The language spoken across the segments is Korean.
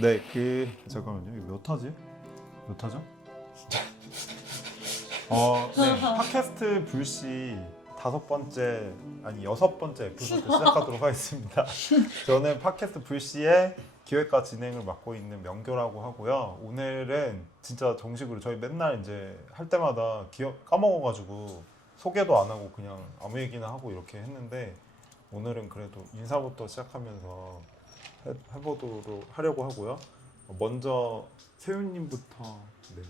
네, 잠깐만요. 이거 몇 화지? 몇 화죠? 네, 팟캐스트 불씨 5번째, 아니 6번째 에피소드 시작하도록 하겠습니다. 저는 팟캐스트 불씨의 기획과 진행을 맡고 있는 명교라고 하고요. 오늘은 진짜 정식으로 저희 맨날 이제 할 때마다 까먹어가지고 소개도 안 하고 그냥 아무 얘기나 하고 이렇게 했는데 오늘은 그래도 인사부터 시작하면서 해보도록 하려고 하고요. 먼저 세윤님부터 네,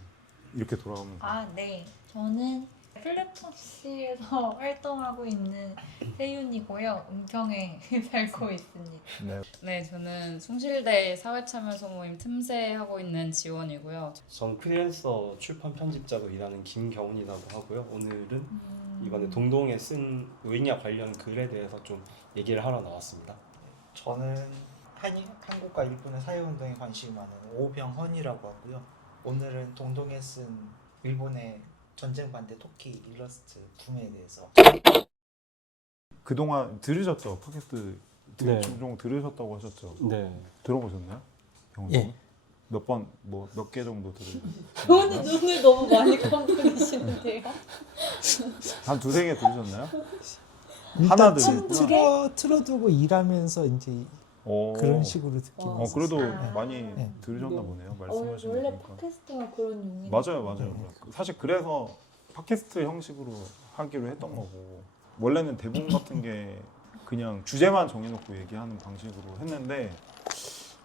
이렇게 돌아가면 네. 저는 플랫폼시에서 활동하고 있는 세윤이고요. 은평에 살고 있습니다. 네. 네, 저는 숭실대 사회참여소 모임 틈새 하고 있는 지원이고요. 전 프리랜서 출판 편집자로 일하는 김경훈이라고 하고요. 오늘은 이번에 동동에 쓴 의냐 관련 글에 대해서 좀 얘기를 하러 나왔습니다. 저는 한국과 일본의 사회운동에 관심이 많은 오병헌이라고 하고요. 오늘은 동동에 쓴 일본의 전쟁 반대 토끼 일러스트 구매에 대해서. 그동안 들으셨죠? 팟캐스트 네. 종종 들으셨다고 하셨죠? 네. 들어보셨나요? 경훈님? 예. 몇 번, 몇 개 정도 저는 들으셨나요? 눈을 너무 많이 감고 계시는데요. 한 2-3개 들으셨나요? 하나 일단 들으셨구나. 틀어두고 일하면서 이제 오. 그런 식으로 듣긴 어, 했어요. 그래도 아. 많이 네. 들으셨나 보네요. 말씀하시는 원래 거니까. 팟캐스트가 그런 용이 맞아요. 사실 그래서 팟캐스트 형식으로 하기로 했던 거고 원래는 대본 같은 게 그냥 주제만 정해놓고 얘기하는 방식으로 했는데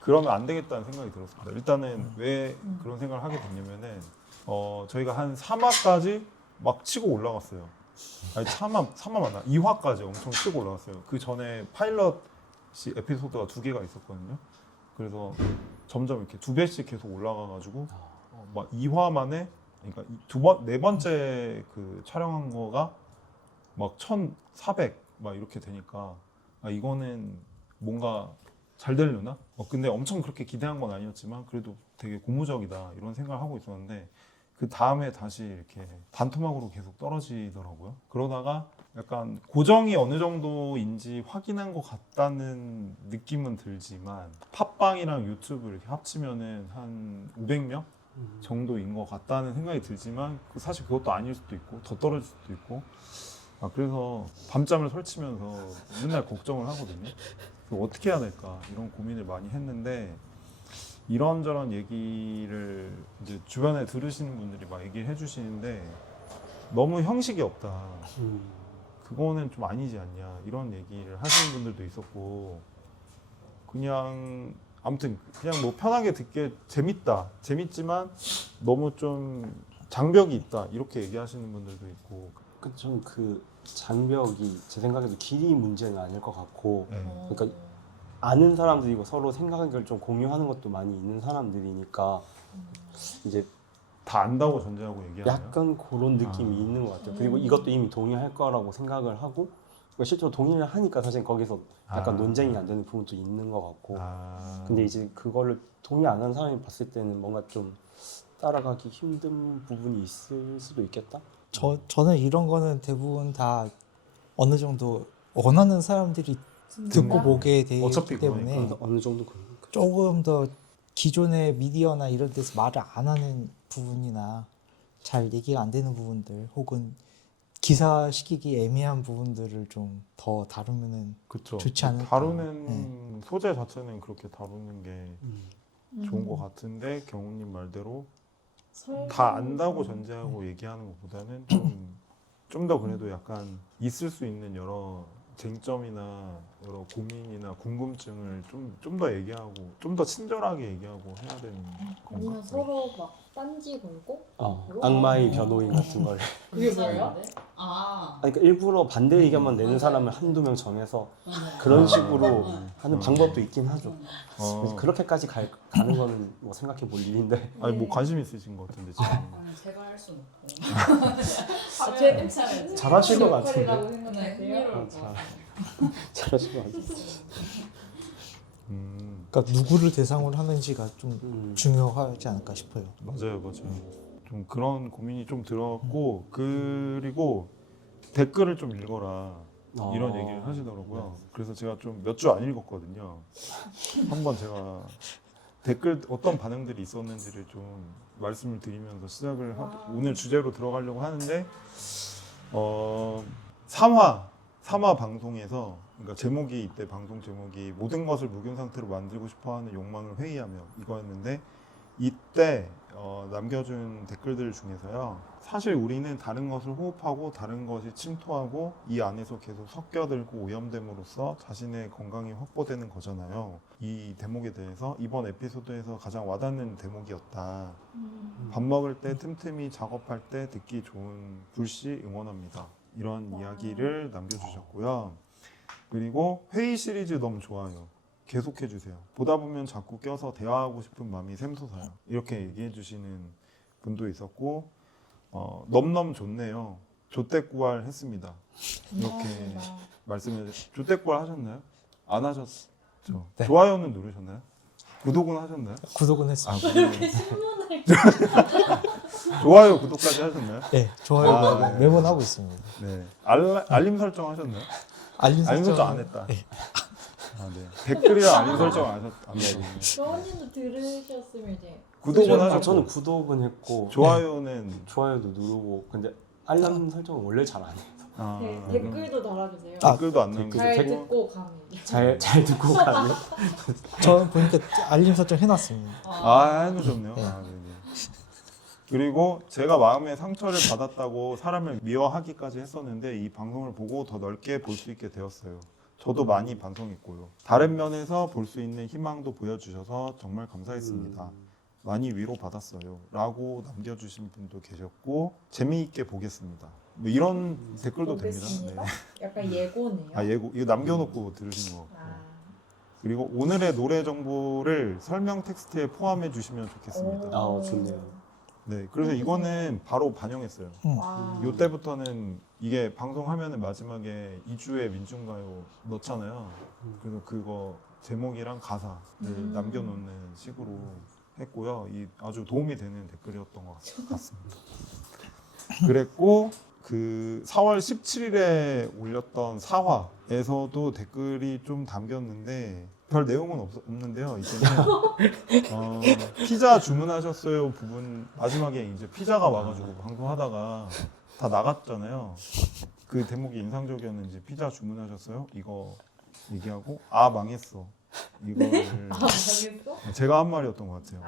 그러면 안 되겠다는 생각이 들었습니다. 일단은 왜 그런 생각을 하게 됐냐면은 저희가 한 3화까지 막 치고 올라갔어요. 아니 3화 맞나? 2화까지 엄청 치고 올라갔어요. 그 전에 파일럿 에피소드가 2개가 있었거든요. 그래서 점점 이렇게 2배씩 계속 올라가가지고 막 2화 만에 그러니까 네 번째 그 촬영한 거가 막 1,400 막 이렇게 되니까 이거는 뭔가 잘 되려나? 근데 엄청 그렇게 기대한 건 아니었지만 그래도 되게 고무적이다 이런 생각을 하고 있었는데 그 다음에 다시 이렇게 반토막으로 계속 떨어지더라고요. 그러다가 약간 고정이 어느 정도인지 확인한 것 같다는 느낌은 들지만 팟빵이랑 유튜브 이렇게 합치면은 한 500명 정도인 것 같다는 생각이 들지만 사실 그것도 아닐 수도 있고 더 떨어질 수도 있고 그래서 밤잠을 설치면서 맨날 걱정을 하거든요. 어떻게 해야 될까 이런 고민을 많이 했는데 이런저런 얘기를 이제 주변에 들으시는 분들이 막 얘기를 해주시는데 너무 형식이 없다. 그거는 좀 아니지 않냐 이런 얘기를 하시는 분들도 있었고 그냥 아무튼 그냥 뭐 편하게 듣기에 재밌지만 너무 좀 장벽이 있다 이렇게 얘기하시는 분들도 있고 저는 그 장벽이 제 생각에도 길이 문제는 아닐 것 같고 그러니까 아는 사람들이고 서로 생각을 좀 공유하는 것도 많이 있는 사람들이니까 이제 다 안다고 전제하고 얘기하나요? 약간 그런 느낌이 있는 것 같아요. 그리고 이것도 이미 동의할 거라고 생각을 하고 실제로 동의를 하니까 사실 거기서 약간 논쟁이 안 되는 부분도 있는 것 같고 근데 이제 그거를 동의 안 한 사람이 봤을 때는 뭔가 좀 따라가기 힘든 부분이 있을 수도 있겠다? 저는 이런 거는 대부분 다 어느 정도 원하는 사람들이 듣고 보게 되기 어차피 때문에 그러니까. 어느 정도 그런 조금 더 기존의 미디어나 이런 데서 말을 안 하는 부분이나 잘 얘기가 안 되는 부분들 혹은 기사시키기 애매한 부분들을 좀 더 다루면은 그쵸. 좋지 않을까. 다루는 소재 자체는 그렇게 다루는 게 좋은 것 같은데 경훈님 말대로 다 안다고 전제하고 얘기하는 것보다는 좀 더 그래도 약간 있을 수 있는 여러 쟁점이나 여러 고민이나 궁금증을 좀 더 얘기하고 좀 더 친절하게 얘기하고 해야 되는 건가? 아니면 서로 막 딴지 걸고? 악마의 변호인 같은 걸 그게 뭐예요? 그러니까 일부러 반대 의견만 내는 사람을 한두 명 정해서 그런 식으로 하는 방법도 있긴 하죠. 그래서 그렇게까지 가는 거는 뭐 생각해 볼 일인데 아니 뭐 관심 있으신 것 같은데 지금. 제가 할 순 없고. 제 잘하실 것 같은데. 역할이라고 생각하세요? 흥미로울 것 잘- 같아요. 잘하실 것 같아요. 그러니까 누구를 대상으로 하는지가 좀 중요하지 않을까 싶어요. 맞아요. 좀 그런 고민이 좀 들었고 그리고 댓글을 좀 읽어라 이런 얘기를 하시더라고요. 그래서 제가 좀 몇 주 안 읽었거든요. 한번 제가 댓글 어떤 반응들이 있었는지를 좀 말씀을 드리면서 시작을 오늘 주제로 들어가려고 하는데 3화 방송에서 그러니까 제목이 이때 방송 제목이 모든 것을 묵은 상태로 만들고 싶어하는 욕망을 회의하며 이거였는데 이때 남겨준 댓글들 중에서요. 사실 우리는 다른 것을 호흡하고 다른 것이 침투하고 이 안에서 계속 섞여들고 오염됨으로써 자신의 건강이 확보되는 거잖아요. 이 대목에 대해서 이번 에피소드에서 가장 와닿는 대목이었다. 밥 먹을 때 틈틈이 작업할 때 듣기 좋은 불씨 응원합니다. 이런 이야기를 남겨주셨고요. 그리고 회의 시리즈 너무 좋아요. 계속해 주세요. 보다 보면 자꾸 껴서 대화하고 싶은 마음이 샘솟아요. 이렇게 얘기해 주시는 분도 있었고 넘넘 좋네요. 조떼꾸알 했습니다. 이렇게 말씀해 조떼꾸알 하셨나요? 안 하셨죠? 네. 좋아요는 누르셨나요? 구독은 하셨나요? 구독은 했습니다. 그렇게 신문을 좋아요 구독까지 하셨나요? 네, 좋아요. 네. 매번 하고 있습니다. 네. 알림 설정 하셨나요? 알림 설정 안 했다. 아, 네. 댓글이랑 알림 설정 안 하셨네요. 러원님도 들으셨으면 이제 구독은 하셨고 저는 구독은 했고 좋아요는 좋아요도 누르고 근데 알람 설정은 원래 잘 안 해요. 댓글도 달아주세요. 댓글도 안 남기고 잘 댓글- 듣고 가면 잘 듣고 가면 저 보니까 알림 설정 해놨습니다. 해놓으셨네요. 네네. 그리고 제가 마음의 상처를 받았다고 사람을 미워하기까지 했었는데 이 방송을 보고 더 넓게 볼 수 있게 되었어요. 저도 많이 반성했고요. 다른 면에서 볼 수 있는 희망도 보여주셔서 정말 감사했습니다. 많이 위로받았어요. 라고 남겨주신 분도 계셨고 재미있게 보겠습니다. 뭐 이런 댓글도 보겠습니다. 됩니다. 약간 예고네요. 예고 이거 남겨놓고 들으신 거 같고. 그리고 오늘의 노래 정보를 설명 텍스트에 포함해 주시면 좋겠습니다. 좋네요. 네, 그래서 이거는 바로 반영했어요. 이때부터는 이게 방송하면은 마지막에 2주의 민중가요 넣잖아요. 그래서 그거 제목이랑 가사를 남겨놓는 식으로 했고요. 이 아주 도움이 되는 댓글이었던 것 같습니다. 그랬고 그 4월 17일에 올렸던 4화에서도 댓글이 좀 담겼는데 별 내용은 없는데요. 이제는 피자 주문하셨어요 부분 마지막에 이제 피자가 와가지고 방송하다가 다 나갔잖아요. 그 대목이 인상적이었는지 피자 주문하셨어요? 이거 얘기하고 망했어. 이거를 알겠어? 제가 한 말이었던 것 같아요.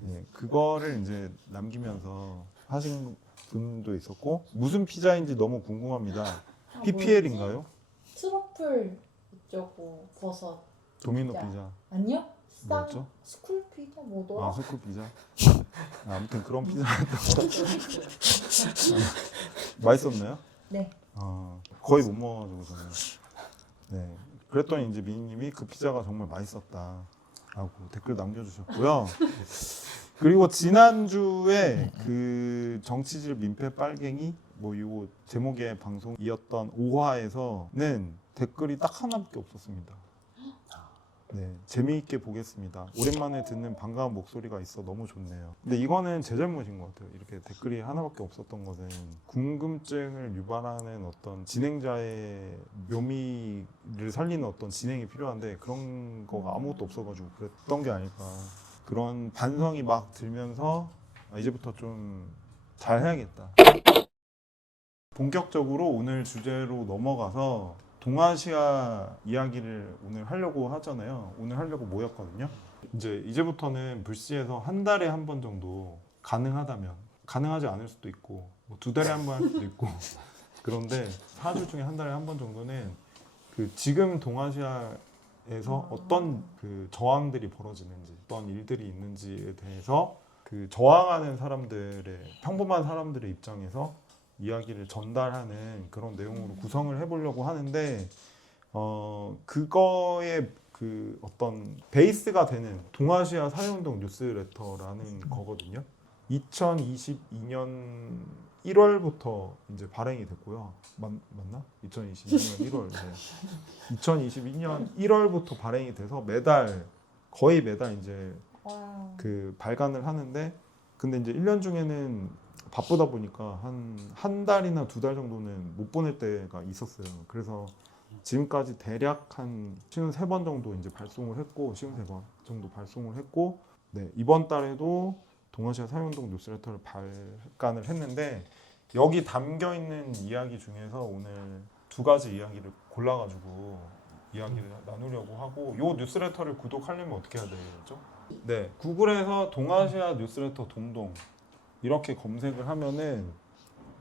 네, 그거를 이제 남기면서 하신 분도 있었고 무슨 피자인지 너무 궁금합니다. PPL인가요? 트러플 어쩌고 버섯 도미노 피자. 피자. 아니요? 뭐였죠? 스쿨 피자 뭐더라? 스쿨 피자. 아무튼 그런 피자. 맛있었나요? 네. 거의 못 먹어가지고 저는. 네. 그랬더니 이제 미니님이 그 피자가 정말 맛있었다라고 댓글 남겨주셨고요. 그리고 지난주에 그 정치질 민폐 빨갱이 뭐 요 제목의 방송이었던 5화에서는 댓글이 딱 하나밖에 없었습니다. 네, 재미있게 보겠습니다. 오랜만에 듣는 반가운 목소리가 있어 너무 좋네요. 근데 이거는 제 잘못인 것 같아요. 이렇게 댓글이 하나밖에 없었던 것은 궁금증을 유발하는 어떤 진행자의 묘미를 살리는 어떤 진행이 필요한데 그런 거가 아무것도 없어가지고 그랬던 게 아닐까. 그런 반성이 막 들면서 이제부터 좀 잘 해야겠다. 본격적으로 오늘 주제로 넘어가서 동아시아 이야기를 오늘 하려고 하잖아요. 오늘 하려고 모였거든요. 이제부터는 불시에서 한 달에 한 번 정도 가능하다면 가능하지 않을 수도 있고 뭐 2달에 한 번 할 수도 있고 그런데 4주 중에 한 달에 한 번 정도는 그 지금 동아시아에서 어떤 그 저항들이 벌어지는지 어떤 일들이 있는지에 대해서 그 저항하는 사람들의 평범한 사람들의 입장에서 이야기를 전달하는 그런 내용으로 구성을 해보려고 하는데 그거의 그 어떤 베이스가 되는 동아시아 사회운동 뉴스레터라는 거거든요. 2022년 1월부터 이제 발행이 됐고요. 맞나? 2022년 1월. 네. 2022년 1월부터 발행이 돼서 매달 거의 매달 이제 와. 그 발간을 하는데 근데 이제 1년 중에는 바쁘다 보니까 한 달이나 2달 정도는 못 보낼 때가 있었어요. 그래서 지금까지 대략 한 53번 정도 이제 발송을 했고 53번 정도 발송을 했고 네, 이번 달에도 동아시아 사회운동 뉴스레터를 발간을 했는데 여기 담겨 있는 이야기 중에서 오늘 2가지 이야기를 골라가지고 이야기를 나누려고 하고 이 뉴스레터를 구독하려면 어떻게 해야 되죠? 네, 구글에서 동아시아 뉴스레터 동동 이렇게 검색을 하면은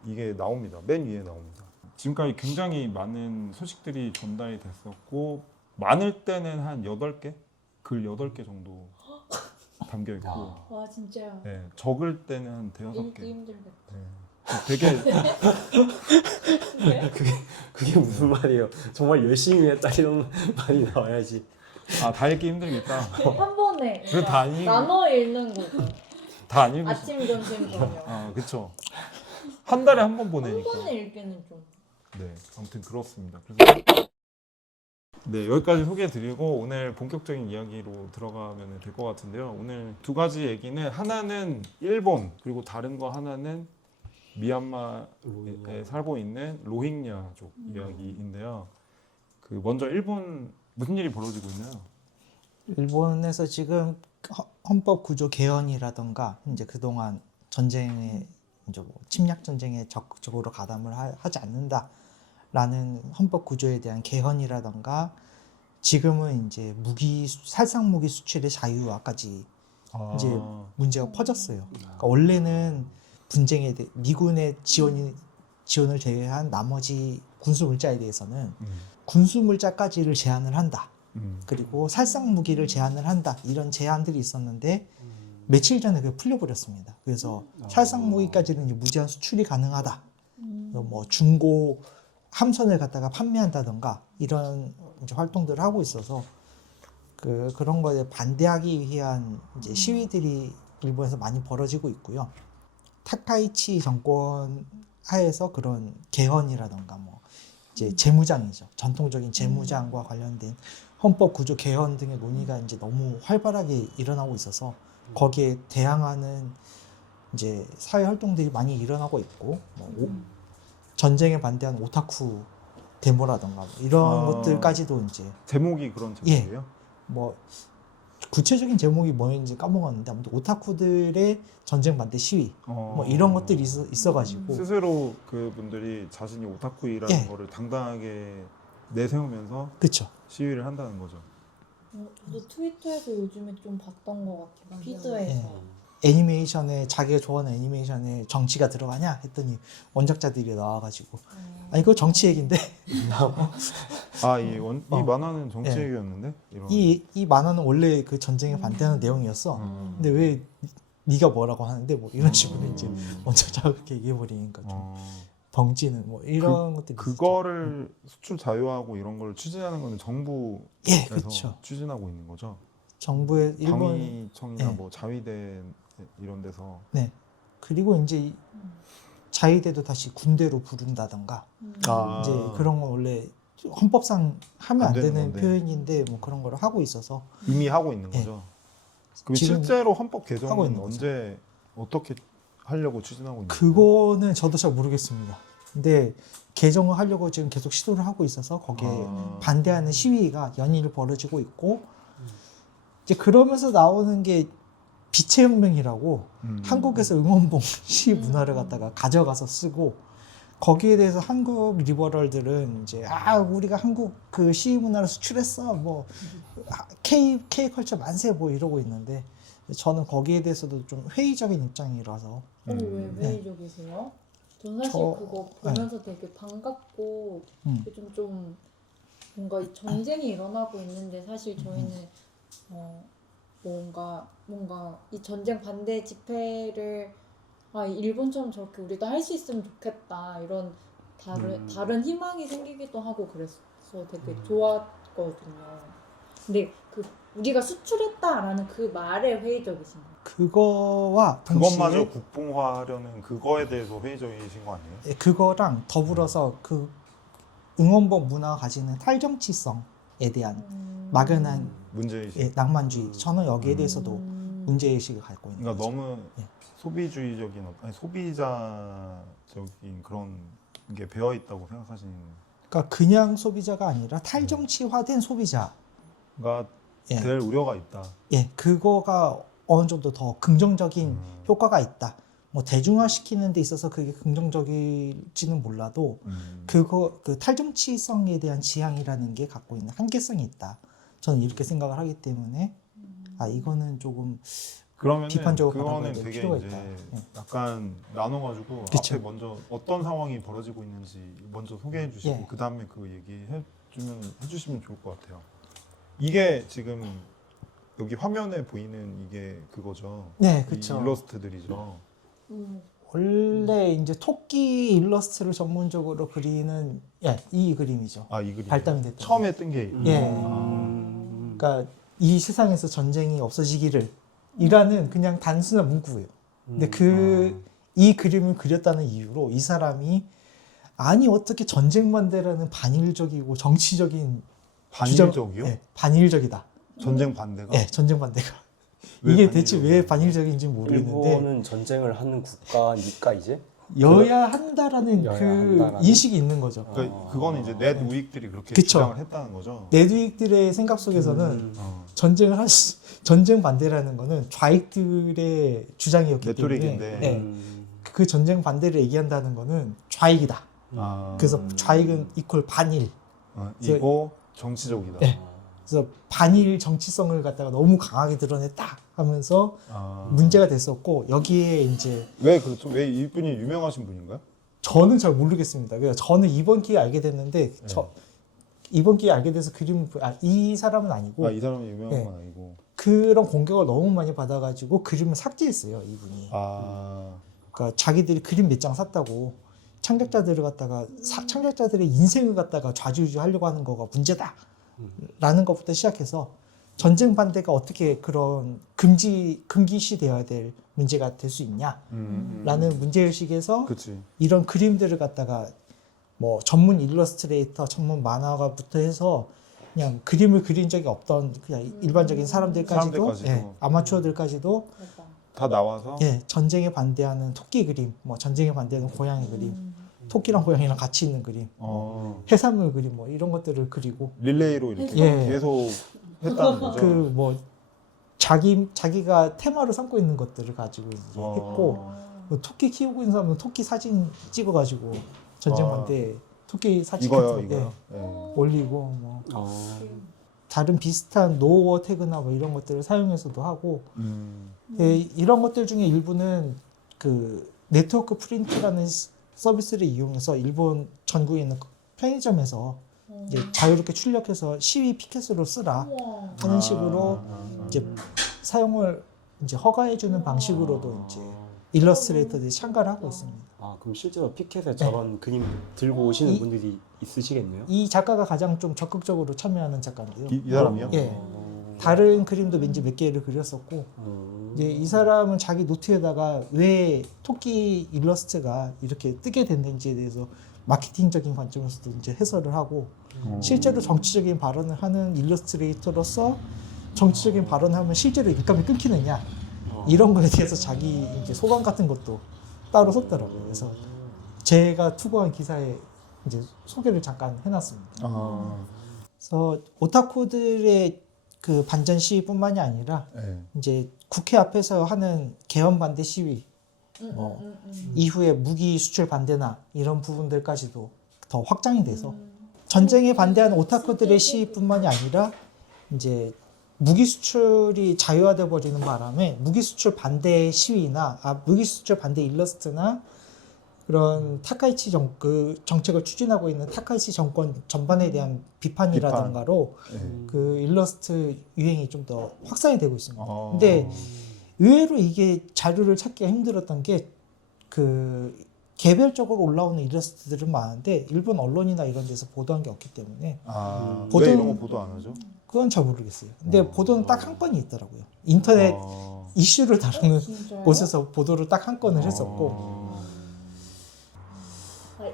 이게 나옵니다. 맨 위에 나옵니다. 지금까지 굉장히 많은 소식들이 전달이 됐었고 많을 때는 한 8개? 글 8개 정도 담겨 있고 와 진짜 네, 적을 때는 한 읽기 5개. 힘들겠다. 네. 되게 네? 그게 무슨 말이에요? 정말 열심히 했다 이런 말이 나와야지. 다 읽기 힘들겠다. 한 번에 그래, 다 안 읽- 나눠 읽는 거고 다 안 읽으시. 아침 점심 저녁 그렇죠. 한 달에 한 번 한 보내니까. 번에 읽기는 좀 네, 아무튼 그렇습니다. 그래서 네, 여기까지 소개해드리고 오늘 본격적인 이야기로 들어가면 될 것 같은데요. 오늘 2가지 얘기는 하나는 일본 그리고 다른 거 하나는 미얀마에 살고 있는 로힝야족 이야기인데요. 그 먼저 일본 무슨 일이 벌어지고 있나요? 일본에서 지금 헌법 구조 개헌이라던가 이제 그동안 전쟁에 이제 뭐 침략 전쟁에 적극적으로 가담을 하지 않는다라는 헌법 구조에 대한 개헌이라던가 지금은 이제 살상 무기 수출의 자유화까지 이제 문제가 퍼졌어요. 그러니까 원래는 분쟁에 대해 미군의 지원을 제외한 나머지 군수 물자에 대해서는 군수 물자까지를 제한을 한다. 그리고 살상 무기를 제한을 한다. 이런 제한들이 있었는데 며칠 전에 그게 풀려버렸습니다. 그래서 살상 무기까지는 이제 무제한 수출이 가능하다. 뭐 중고 함선을 갖다가 판매한다던가 이런 이제 활동들을 하고 있어서 그런 거에 반대하기 위한 이제 시위들이 일본에서 많이 벌어지고 있고요. 타카이치 정권 하에서 그런 개헌이라던가 뭐 이제 재무장이죠. 전통적인 재무장과 관련된 헌법 구조 개헌 등의 논의가 이제 너무 활발하게 일어나고 있어서 거기에 대항하는 이제 사회 활동들이 많이 일어나고 있고 뭐 전쟁에 반대하는 오타쿠 데모라던가 뭐 이런 것들까지도 이제 제목이 그런 제목이에요? 뭐 구체적인 제목이 뭐였는지 까먹었는데 아무튼 오타쿠들의 전쟁 반대 시위 뭐 이런 것들이 있어가지고 스스로 그분들이 자신이 오타쿠이라는 예. 거를 당당하게 내세우면서 그쵸. 시위를 한다는 거죠. 저도 트위터에서 요즘에 좀 봤던 것 같아요. 피드에서 애니메이션에 자기가 좋아하는 애니메이션에 정치가 들어가냐 했더니 원작자들이 나와가지고 이거 정치 얘기인데 이 만화는 정치 예. 얘기였는데 이런. 이 만화는 원래 그 전쟁에 반대하는 내용이었어. 근데 왜 네가 뭐라고 하는데 뭐 이런 식으로 이제 원작자가 그렇게 얘기해 버리니까 좀 벙찌는 뭐 이런 것들이 그거를 수출 자유화하고 이런 걸 추진하는 거는 정부에서 예, 그렇죠. 추진하고 있는 거죠. 정부의 일본 방위청이나 예. 뭐 자위대 이런 데서. 네 그리고 이제 자위대도 다시 군대로 부른다던가 이제 그런 건 원래 헌법상 하면 안 되는 건데. 표현인데 뭐 그런 걸 하고 있어서 이미 하고 있는 예. 거죠. 그럼 지금 실제로 헌법 하고 개정은 있는 거죠. 언제 어떻게 하려고 추진하고 있는 거예요? 그거는 저도 잘 모르겠습니다. 근데 개정을 하려고 지금 계속 시도를 하고 있어서 거기에 반대하는 시위가 연일 벌어지고 있고 이제 그러면서 나오는 게 빛의 혁명이라고 한국에서 응원봉 시위 문화를 갖다가 가져가서 쓰고 거기에 대해서 한국 리버럴들은 이제 우리가 한국 그 시위 문화를 수출했어 뭐 K 컬처 만세 뭐 이러고 있는데 저는 거기에 대해서도 좀 회의적인 입장이라서 왜 회의적이세요? 전 사실 그거 보면서 되게 반갑고 요즘 좀 뭔가 이 전쟁이 일어나고 있는데 사실 저희는 뭔가 이 전쟁 반대 집회를 일본처럼 저렇게 우리도 할 수 있으면 좋겠다 이런 다른 희망이 생기기도 하고 그래서 되게 좋았거든요. 근데 그 우리가 수출했다라는 그 말에 회의적이신 거예요. 그거와 동시에 그것마저 국뽕화하려는 그거에 대해서 회의적이신 거 아니에요? 그거랑 더불어서 그 응원봉 문화가 가지는 탈정치성에 대한 막연한 문제의식. 예, 낭만주의. 저는 여기에 대해서도 문제의식을 갖고 있는 그러니까 거죠. 너무 예. 소비주의적인 아니 소비자적인 그런 게 배어 있다고 생각하시는 그러니까 그냥 소비자가 아니라 탈정치화된 소비자. 가 예. 될 우려가 있다. 예, 그거가 어느 정도 더 긍정적인 효과가 있다. 뭐 대중화시키는 데 있어서 그게 긍정적일지는 몰라도 그 탈정치성에 대한 지향이라는 게 갖고 있는 한계성이 있다. 저는 이렇게 생각을 하기 때문에 이거는 조금 그러면 비판적으로 그거는 바라봐야 될 되게 필요가 이제 있다. 예. 약간 나눠가지고 그쵸. 앞에 먼저 어떤 상황이 벌어지고 있는지 먼저 소개해 주시고 예. 그 다음에 그 얘기 해주시면 좋을 것 같아요. 이게 지금 여기 화면에 보이는 이게 그거죠. 네, 이 그렇죠. 일러스트들이죠. 원래 이제 토끼 일러스트를 전문적으로 그리는 이 그림이죠. 이 그림. 발담이 됐던. 처음에 뜬 게. 예. 음. 그러니까 이 세상에서 전쟁이 없어지기를 이라는 그냥 단순한 문구예요. 근데 이 그림을 그렸다는 이유로 이 사람이 아니 어떻게 전쟁 반대라는 반일적이고 정치적인 반일적이요? 예, 반일적이다. 전쟁 반대가? 예, 전쟁 반대가. 왜 이게 대체 왜 반일적이야? 반일적인지 모르겠는데 일본은 전쟁을 하는 국가니까 이제 여야 한다라는 여야 그 한다라는? 인식이 있는 거죠. 그거는 이제 넷 우익들이 그렇게 그쵸. 주장을 했다는 거죠. 내두익들의 생각 속에서는 어. 전쟁 반대라는 거는 좌익들의 주장이었기 때문에 내토릭인데. 예, 그 전쟁 반대를 얘기한다는 거는 좌익이다. 그래서 좌익은 이퀄 반일. 이거 정치적이다. 예. 그래서 반일 정치성을 갖다가 너무 강하게 드러냈다 하면서 문제가 됐었고 여기에 이제 왜 이분이 유명하신 분인가요? 저는 잘 모르겠습니다. 그래서 저는 이번 기회에 알게 됐는데 이번 기회에 알게 돼서 이 사람은 아니고 이 사람이 유명한 네. 건 아니고. 그런 공격을 너무 많이 받아가지고 그림을 삭제했어요 이분이. 그러니까 자기들이 그림 몇 장 샀다고 창작자들을 갖다가 창작자들의 인생을 갖다가 좌지우지하려고 하는 거가 문제다. 라는 것부터 시작해서 전쟁 반대가 어떻게 그런 금기시되어야 될 문제가 될 수 있냐 라는 문제의식에서 그치. 이런 그림들을 갖다가 뭐 전문 일러스트레이터, 전문 만화가부터 해서 그냥 그림을 그린 적이 없던 그냥 일반적인 사람들까지도 예, 아마추어들까지도 맞다. 다 나와서 예, 전쟁에 반대하는 토끼 그림, 뭐 전쟁에 반대하는 고양이 그림, 토끼랑 고양이랑 같이 있는 그림, 해산물 그림 뭐 이런 것들을 그리고 릴레이로 이렇게 예. 계속 했다는 거죠. 그 뭐 자기가 테마로 삼고 있는 것들을 가지고 이제 했고 뭐 토끼 키우고 있는 사람은 토끼 사진 찍어가지고 전쟁 반대 토끼 사진 이거요, 같은 거, 이거요. 예, 예. 올리고 뭐 다른 비슷한 노어 태그나 뭐 이런 것들을 사용해서도 하고 예, 이런 것들 중에 일부는 그 네트워크 프린트라는 서비스를 이용해서 일본 전국에 있는 편의점에서 이제 자유롭게 출력해서 시위 피켓으로 쓰라 우와. 하는 식으로 이제 사용을 이제 허가해주는 방식으로도 이제 일러스트레이터들이 참가를 하고 있습니다. 그럼 실제로 피켓에 저런 그림 들고 오시는 이- 분들이 있으시겠네요? 이 작가가 가장 좀 적극적으로 참여하는 작가인데요. 이 사람이요? 예. 다른 그림도 왠지 몇 개를 그렸었고 이제 이 사람은 자기 노트에다가 왜 토끼 일러스트가 이렇게 뜨게 됐는지에 대해서 마케팅적인 관점에서도 이제 해설을 하고 실제로 정치적인 발언을 하는 일러스트레이터로서 정치적인 발언을 하면 실제로 일감이 끊기느냐 이런 거에 대해서 자기 이제 소감 같은 것도 따로 썼더라고요. 그래서 제가 투고한 기사에 이제 소개를 잠깐 해놨습니다. 그래서 오타쿠들의 그 반전 시위뿐만이 아니라 네. 이제 국회 앞에서 하는 개헌 반대 시위, 뭐 이후에 무기 수출 반대나 이런 부분들까지도 더 확장이 돼서 전쟁에 반대하는 오타쿠들의 시위뿐만이 아니라 이제 무기 수출이 자유화돼 버리는 바람에 무기 수출 반대 시위나 무기 수출 반대 일러스트나 그런 타카이치 그 정책을 추진하고 있는 타카이치 정권 전반에 대한 비판이라던가로 그 일러스트 유행이 좀 더 확산이 되고 있습니다. 근데 의외로 이게 자료를 찾기가 힘들었던 게 그 개별적으로 올라오는 일러스트들은 많은데 일본 언론이나 이런 데서 보도한 게 없기 때문에 왜 이런 거 보도 안 하죠? 그건 잘 모르겠어요. 근데 보도는 딱 한 건이 있더라고요. 인터넷 이슈를 다루는 진짜요? 곳에서 보도를 딱 한 건을 했었고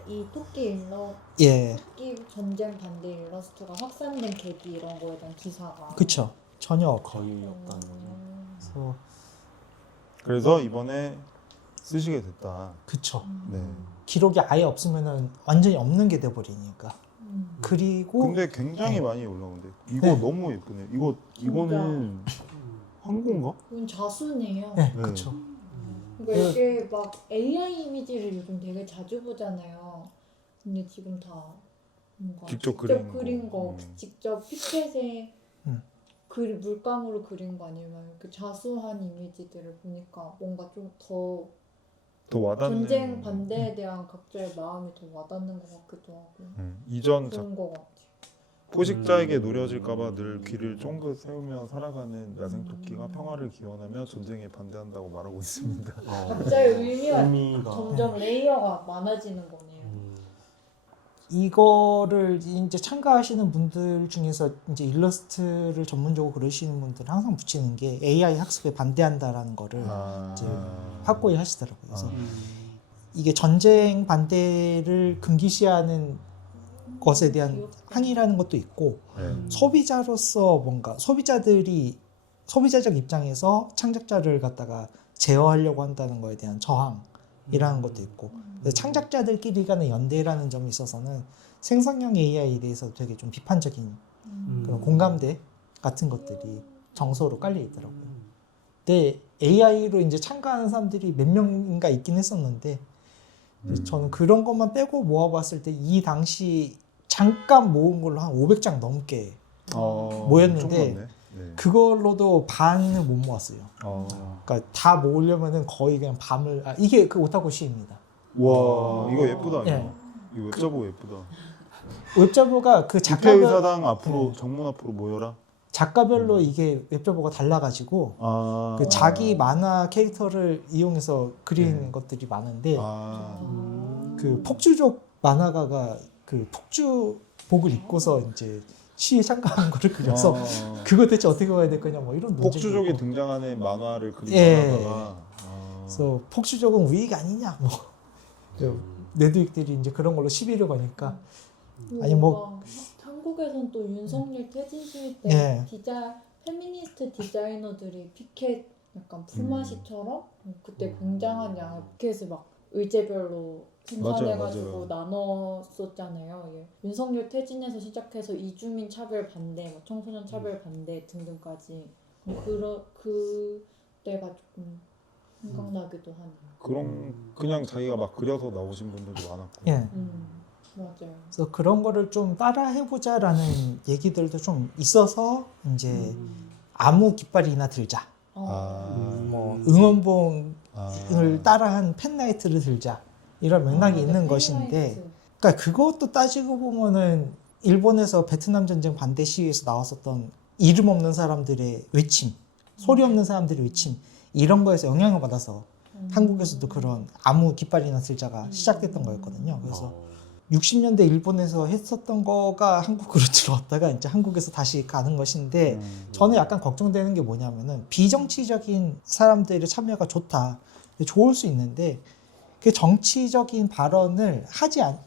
이 토끼 예, 토끼 전쟁 반대 일러스트가 확산된 계기 이런 거에 대한 기사가 그쵸. 전혀 없고. 거의 없다는 거죠. 그래서 그래서 이번에 쓰시게 됐다. 그쵸. 네. 기록이 아예 없으면은 완전히 없는 게 돼버리니까. 그리고 근데 굉장히 네. 많이 올라오는데 이거 네. 너무 예쁘네. 이거는 한국인가? 이건 자수네요. 네, 네. 그쵸. 그러니까 이게 막 AI 이미지를 요즘 되게 자주 보잖아요. 근데 지금 다 뭔가 직접 그린 거, 거. 직접 피켓에 음. 물감으로 그린 거 아니면 이렇게 자수한 이미지들을 보니까 뭔가 좀 더 더 와닿는 전쟁 반대에 대한 각자의 마음이 더 와닿는 것 같기도 하고 이전 그런 것 같아요. 포식자에게 노려질까봐 늘 귀를 쫑긋 세우며 살아가는 야생토끼가 평화를 기원하며 전쟁에 반대한다고 말하고 있습니다. 각자의 의미가 의미가 점점 레이어가 많아지는 거네요. 이거를 이제 참가하시는 분들 중에서 이제 일러스트를 전문적으로 그리시는 분들은 항상 붙이는 게 AI 학습에 반대한다라는 거를 이제 확고히 하시더라고요. 그래서 이게 전쟁 반대를 금기시하는 것에 대한 귀엽다. 항의라는 것도 있고 네. 소비자로서 뭔가 소비자적 입장에서 창작자를 갖다가 제어하려고 한다는 거에 대한 저항이라는 것도 있고 그래서 창작자들끼리 간의 연대라는 점에 있어서는 생성형 AI에 대해서 되게 좀 비판적인 그런 공감대 같은 것들이 정서로 깔려 있더라고요. 근데 AI로 이제 참가하는 사람들이 몇 명인가 있긴 했었는데 저는 그런 것만 빼고 모아봤을 때 이 당시 잠깐 모은 걸로 한 500장 넘게 모였는데 좀 많네. 네. 그걸로도 반을 못 모았어요. 그러니까 다 모으려면은 거의 그냥 밤을 이게 그 오타쿠 시입니다. 와 이거 예쁘다. 예. 이거 웹자보 예쁘다. 웹자보가 그 국회의사당 앞으로 네. 정문 앞으로 모여라. 작가별로 이게 웹자보가 달라가지고 그 자기 만화 캐릭터를 이용해서 그린 네. 것들이 많은데 아. 그 폭주족 만화가가 그 폭주복을 입고서 이제 시위에 참가한 거를 그려서 그거 대체 어떻게 봐야 될 거냐 뭐 이런 논쟁도 폭주족이 있고. 등장하는 만화를 그린 예. 만화가가 그래서 폭주족은 우익 아니냐 뭐 내두익들이 이제 그런 걸로 시비를 거니까 아니, 뭐- 한국에선 또 윤석열 퇴진 시위 때 예. 페미니스트 디자이너들이 피켓 약간 품앗이처럼 그때 굉장한 양의 피켓을 막 의제별로 생산해가지고 맞아요. 나눴었잖아요. 예. 윤석열 퇴진에서 시작해서 이주민 차별 반대, 뭐 청소년 차별 반대 등등까지 그때가 조금 생각나기도 하네요. 그런 그냥 자기가 막 그려서 나오신 분들도 많았고. 예. 맞아요. 그래서 그런 거를 좀 따라 해보자라는 얘기들도 좀 있어서 이제 아무 깃발이나 들자. 뭐 응원봉을 따라한 펜라이트를 들자 이런 맥락이 있는 것인데 그러니까 그것도 따지고 보면은 일본에서 베트남 전쟁 반대 시위에서 나왔었던 이름 없는 사람들의 외침, 소리 없는 사람들의 외침 이런 거에서 영향을 받아서 한국에서도 그런 아무 깃발이나 들자가 시작됐던 거였거든요. 그래서 60년대 일본에서 했었던 거가 한국으로 들어왔다가 이제 한국에서 다시 가는 것인데 저는 약간 걱정되는 게 뭐냐면은 비정치적인 사람들의 참여가 좋다. 좋을 수 있는데 그 정치적인 발언을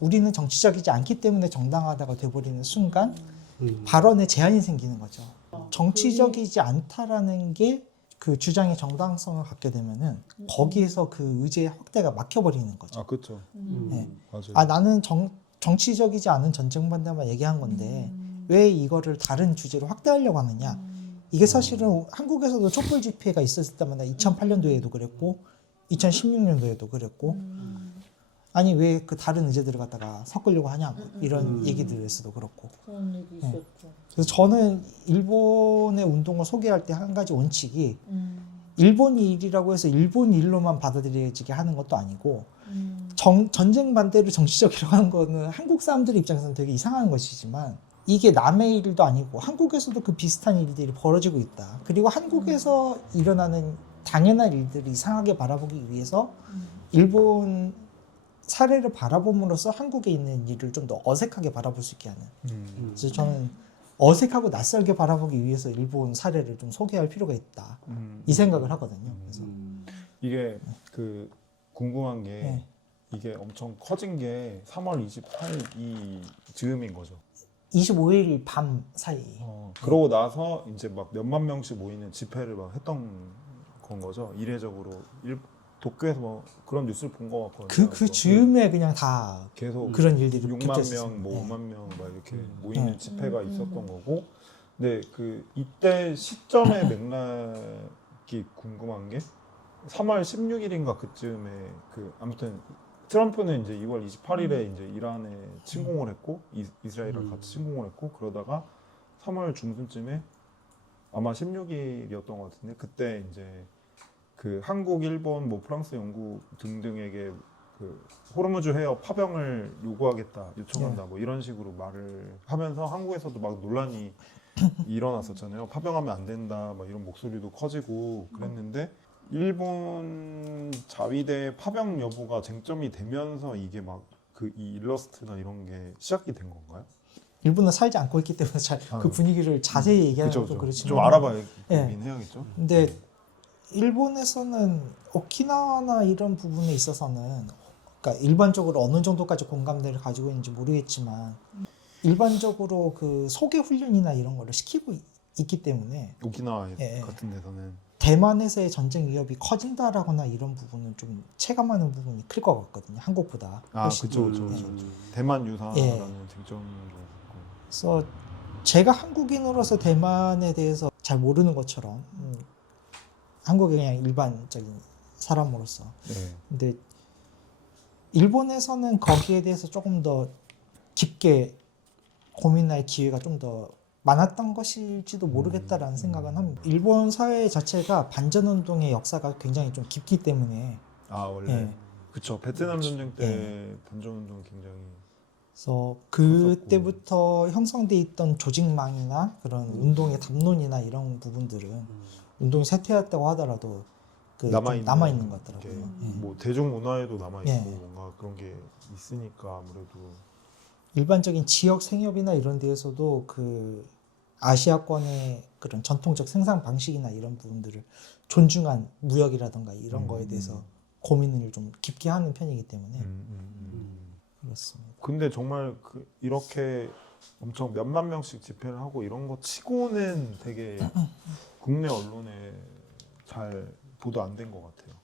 우리는 정치적이지 않기 때문에 정당하다가 돼버리는 순간 발언에 제한이 생기는 거죠. 정치적이지 않다라는 게 그 주장의 정당성을 갖게 되면은 거기에서 그 의제의 확대가 막혀버리는 거죠. 아 그렇죠. 네. 맞아요. 나는 정치적이지 않은 전쟁 반대만 얘기한 건데 왜 이거를 다른 주제로 확대하려고 하느냐? 이게 사실은 한국에서도 촛불 집회가 있었을 때마다 2008년도에도 그랬고 2016년도에도 그랬고 아니 왜 그 다른 의제들을 갖다가 섞으려고 하냐 이런 얘기들에서도 그렇고 그런 얘기 있었죠. 그래서 저는 일본의 운동을 소개할 때 한 가지 원칙이 일본 일이라고 해서 일본 일로만 받아들여지게 하는 것도 아니고 전쟁 반대를 정치적이라고 하는 거는 한국 사람들의 입장에서는 되게 이상한 것이지만 이게 남의 일도 아니고 한국에서도 그 비슷한 일들이 벌어지고 있다. 그리고 한국에서 일어나는 당연한 일들을 이상하게 바라보기 위해서 일본 사례를 바라봄으로써 한국에 있는 일을 좀 더 어색하게 바라볼 수 있게 하는. 그래서 저는 어색하고 낯설게 바라보기 위해서 일본 사례를 좀 소개할 필요가 있다. 이 생각을 하거든요. 그래서 이게 그 궁금한 게 네. 이게 엄청 커진 게 3월 28일 이 즈음인 거죠. 25일 밤 사이. 그러고 나서 이제 막 몇만 명씩 모이는 집회를 막 했던 건 거죠. 이례적으로 도쿄에서 뭐 그런 뉴스를 본 것 같거든요. 그 즈음에 그냥 다 계속 그런 일들이 6만 겹쳤어요. 명, 뭐 네. 5만 명 막 이렇게 모이는 집회가 음. 있었던 거고. 근데 그 이때 시점의 맥락이 궁금한 게 3월 16일인가 그쯤에 그 아무튼 트럼프는 이제 2월 28일에 이제 이란에 침공을 했고 이스라엘을 같이 침공을 했고 그러다가 3월 중순쯤에 아마 16일이었던 것 같은데 그때 이제 그 한국, 일본, 뭐 프랑스, 영국 등등에게 그 호르무즈 해협 파병을 요청한다 뭐 이런 식으로 말을 하면서 한국에서도 막 논란이 일어났었잖아요. 파병하면 안 된다 막 이런 목소리도 커지고 그랬는데 일본 자위대 파병 여부가 쟁점이 되면서 이게 막 그 이 일러스트나 이런 게 시작이 된 건가요? 일본은 살지 않고 있기 때문에 잘 그 분위기를 자세히 얘기하는 그쵸, 것도 그쵸. 그렇지만 좀 알아봐야긴 예. 해야겠죠. 근데 일본에서는 오키나와나 이런 부분에 있어서는 그러니까 일반적으로 어느 정도까지 공감대를 가지고 있는지 모르겠지만 일반적으로 그 소개 훈련이나 이런 거를 시키고 있기 때문에 오키나와 예. 같은 데서는 대만에서의 전쟁 위협이 커진다라거나 이런 부분은 좀 체감하는 부분이 클 것 같거든요. 한국보다. 훨씬. 그쵸. 대만 유사라는 예. 쟁점도 있고. 그래서 제가 한국인으로서 대만에 대해서 잘 모르는 것처럼 한국의 그냥 일반적인 사람으로서 네. 근데 일본에서는 거기에 대해서 조금 더 깊게 고민할 기회가 좀 더 많았던 것일지도 모르겠다라는 생각은 합니다. 일본 사회 자체가 반전운동의 역사가 굉장히 좀 깊기 때문에 원래 예. 그쵸. 베트남 전쟁 때 반전운동 굉장히 그래서 그때부터 형성돼 있던 조직망이나 그런 운동의 담론이나 이런 부분들은 운동이 쇠퇴했다고 하더라도 남아 있는 것 같더라고요. 뭐 대중 문화에도 남아 있고 예. 뭔가 그런 게 있으니까 아무래도 일반적인 지역 생협이나 이런 데에서도 그 아시아권의 그런 전통적 생산 방식이나 이런 부분들을 존중한 무역이라던가 이런 거에 대해서 고민을 좀 깊게 하는 편이기 때문에 그렇습니다. 근데 정말 이렇게 엄청 몇만 명씩 집회를 하고 이런 거 치고는 되게 국내 언론에 잘 보도 안 된 것 같아요.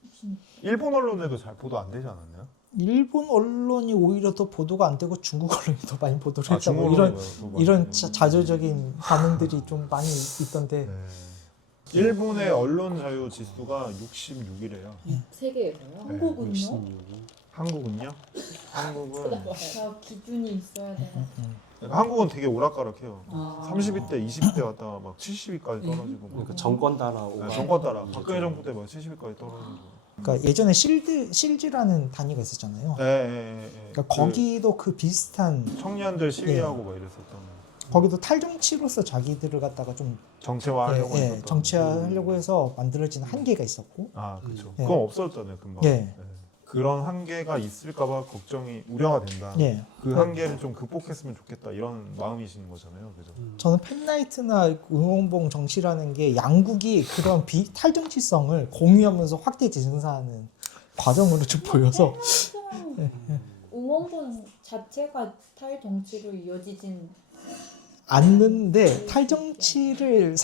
일본 언론에도 잘 보도 안 되지 않았나요? 일본 언론이 오히려 더 보도가 안 되고 중국 언론이 더 많이 보도를 했다고 중국 이런 언론이 더 많이 이런 되는 자조적인 반응들이 좀 많이 있던데 네. 일본의 언론 자유 지수가 66이래요. 세계에서요? 네. 한국은요? 한국은요? 한국은 다 기준이 있어야 되나? 한국은 되게 오락가락해요. 아. 30위 때 20대 왔다가 막 70위까지 떨어지고 막. 그러니까 정권 따라 네, 정권 따라 박근혜 정부 때 막 70위까지 떨어지고. 그러니까 예전에 실즈라는 단위가 있었잖아요. 네. 그러니까 거기도 그 비슷한 청년들 시위하고 막 이랬었던. 거기도 탈정치로서 자기들을 갖다가 좀 정체화하려고 했었던. 정치화하려고 해서 만들어진 한계가 있었고 그렇죠. 예. 그건 없어졌잖아요, 금방. 예. 네. 그런 한계가 있을까봐 우려가 된다. 예. 그 한계를 좀 극복했으면 좋겠다 이런 마음이신 거잖아요, 그죠? 저는 팬나이트나 응원봉 정치라는 게 양국이 그런 탈정치성을 공유하면서 확대 재생산하는 과정으로 좀 보여서 응원본 자체가 탈정치로 이어지진 않는데 탈정치를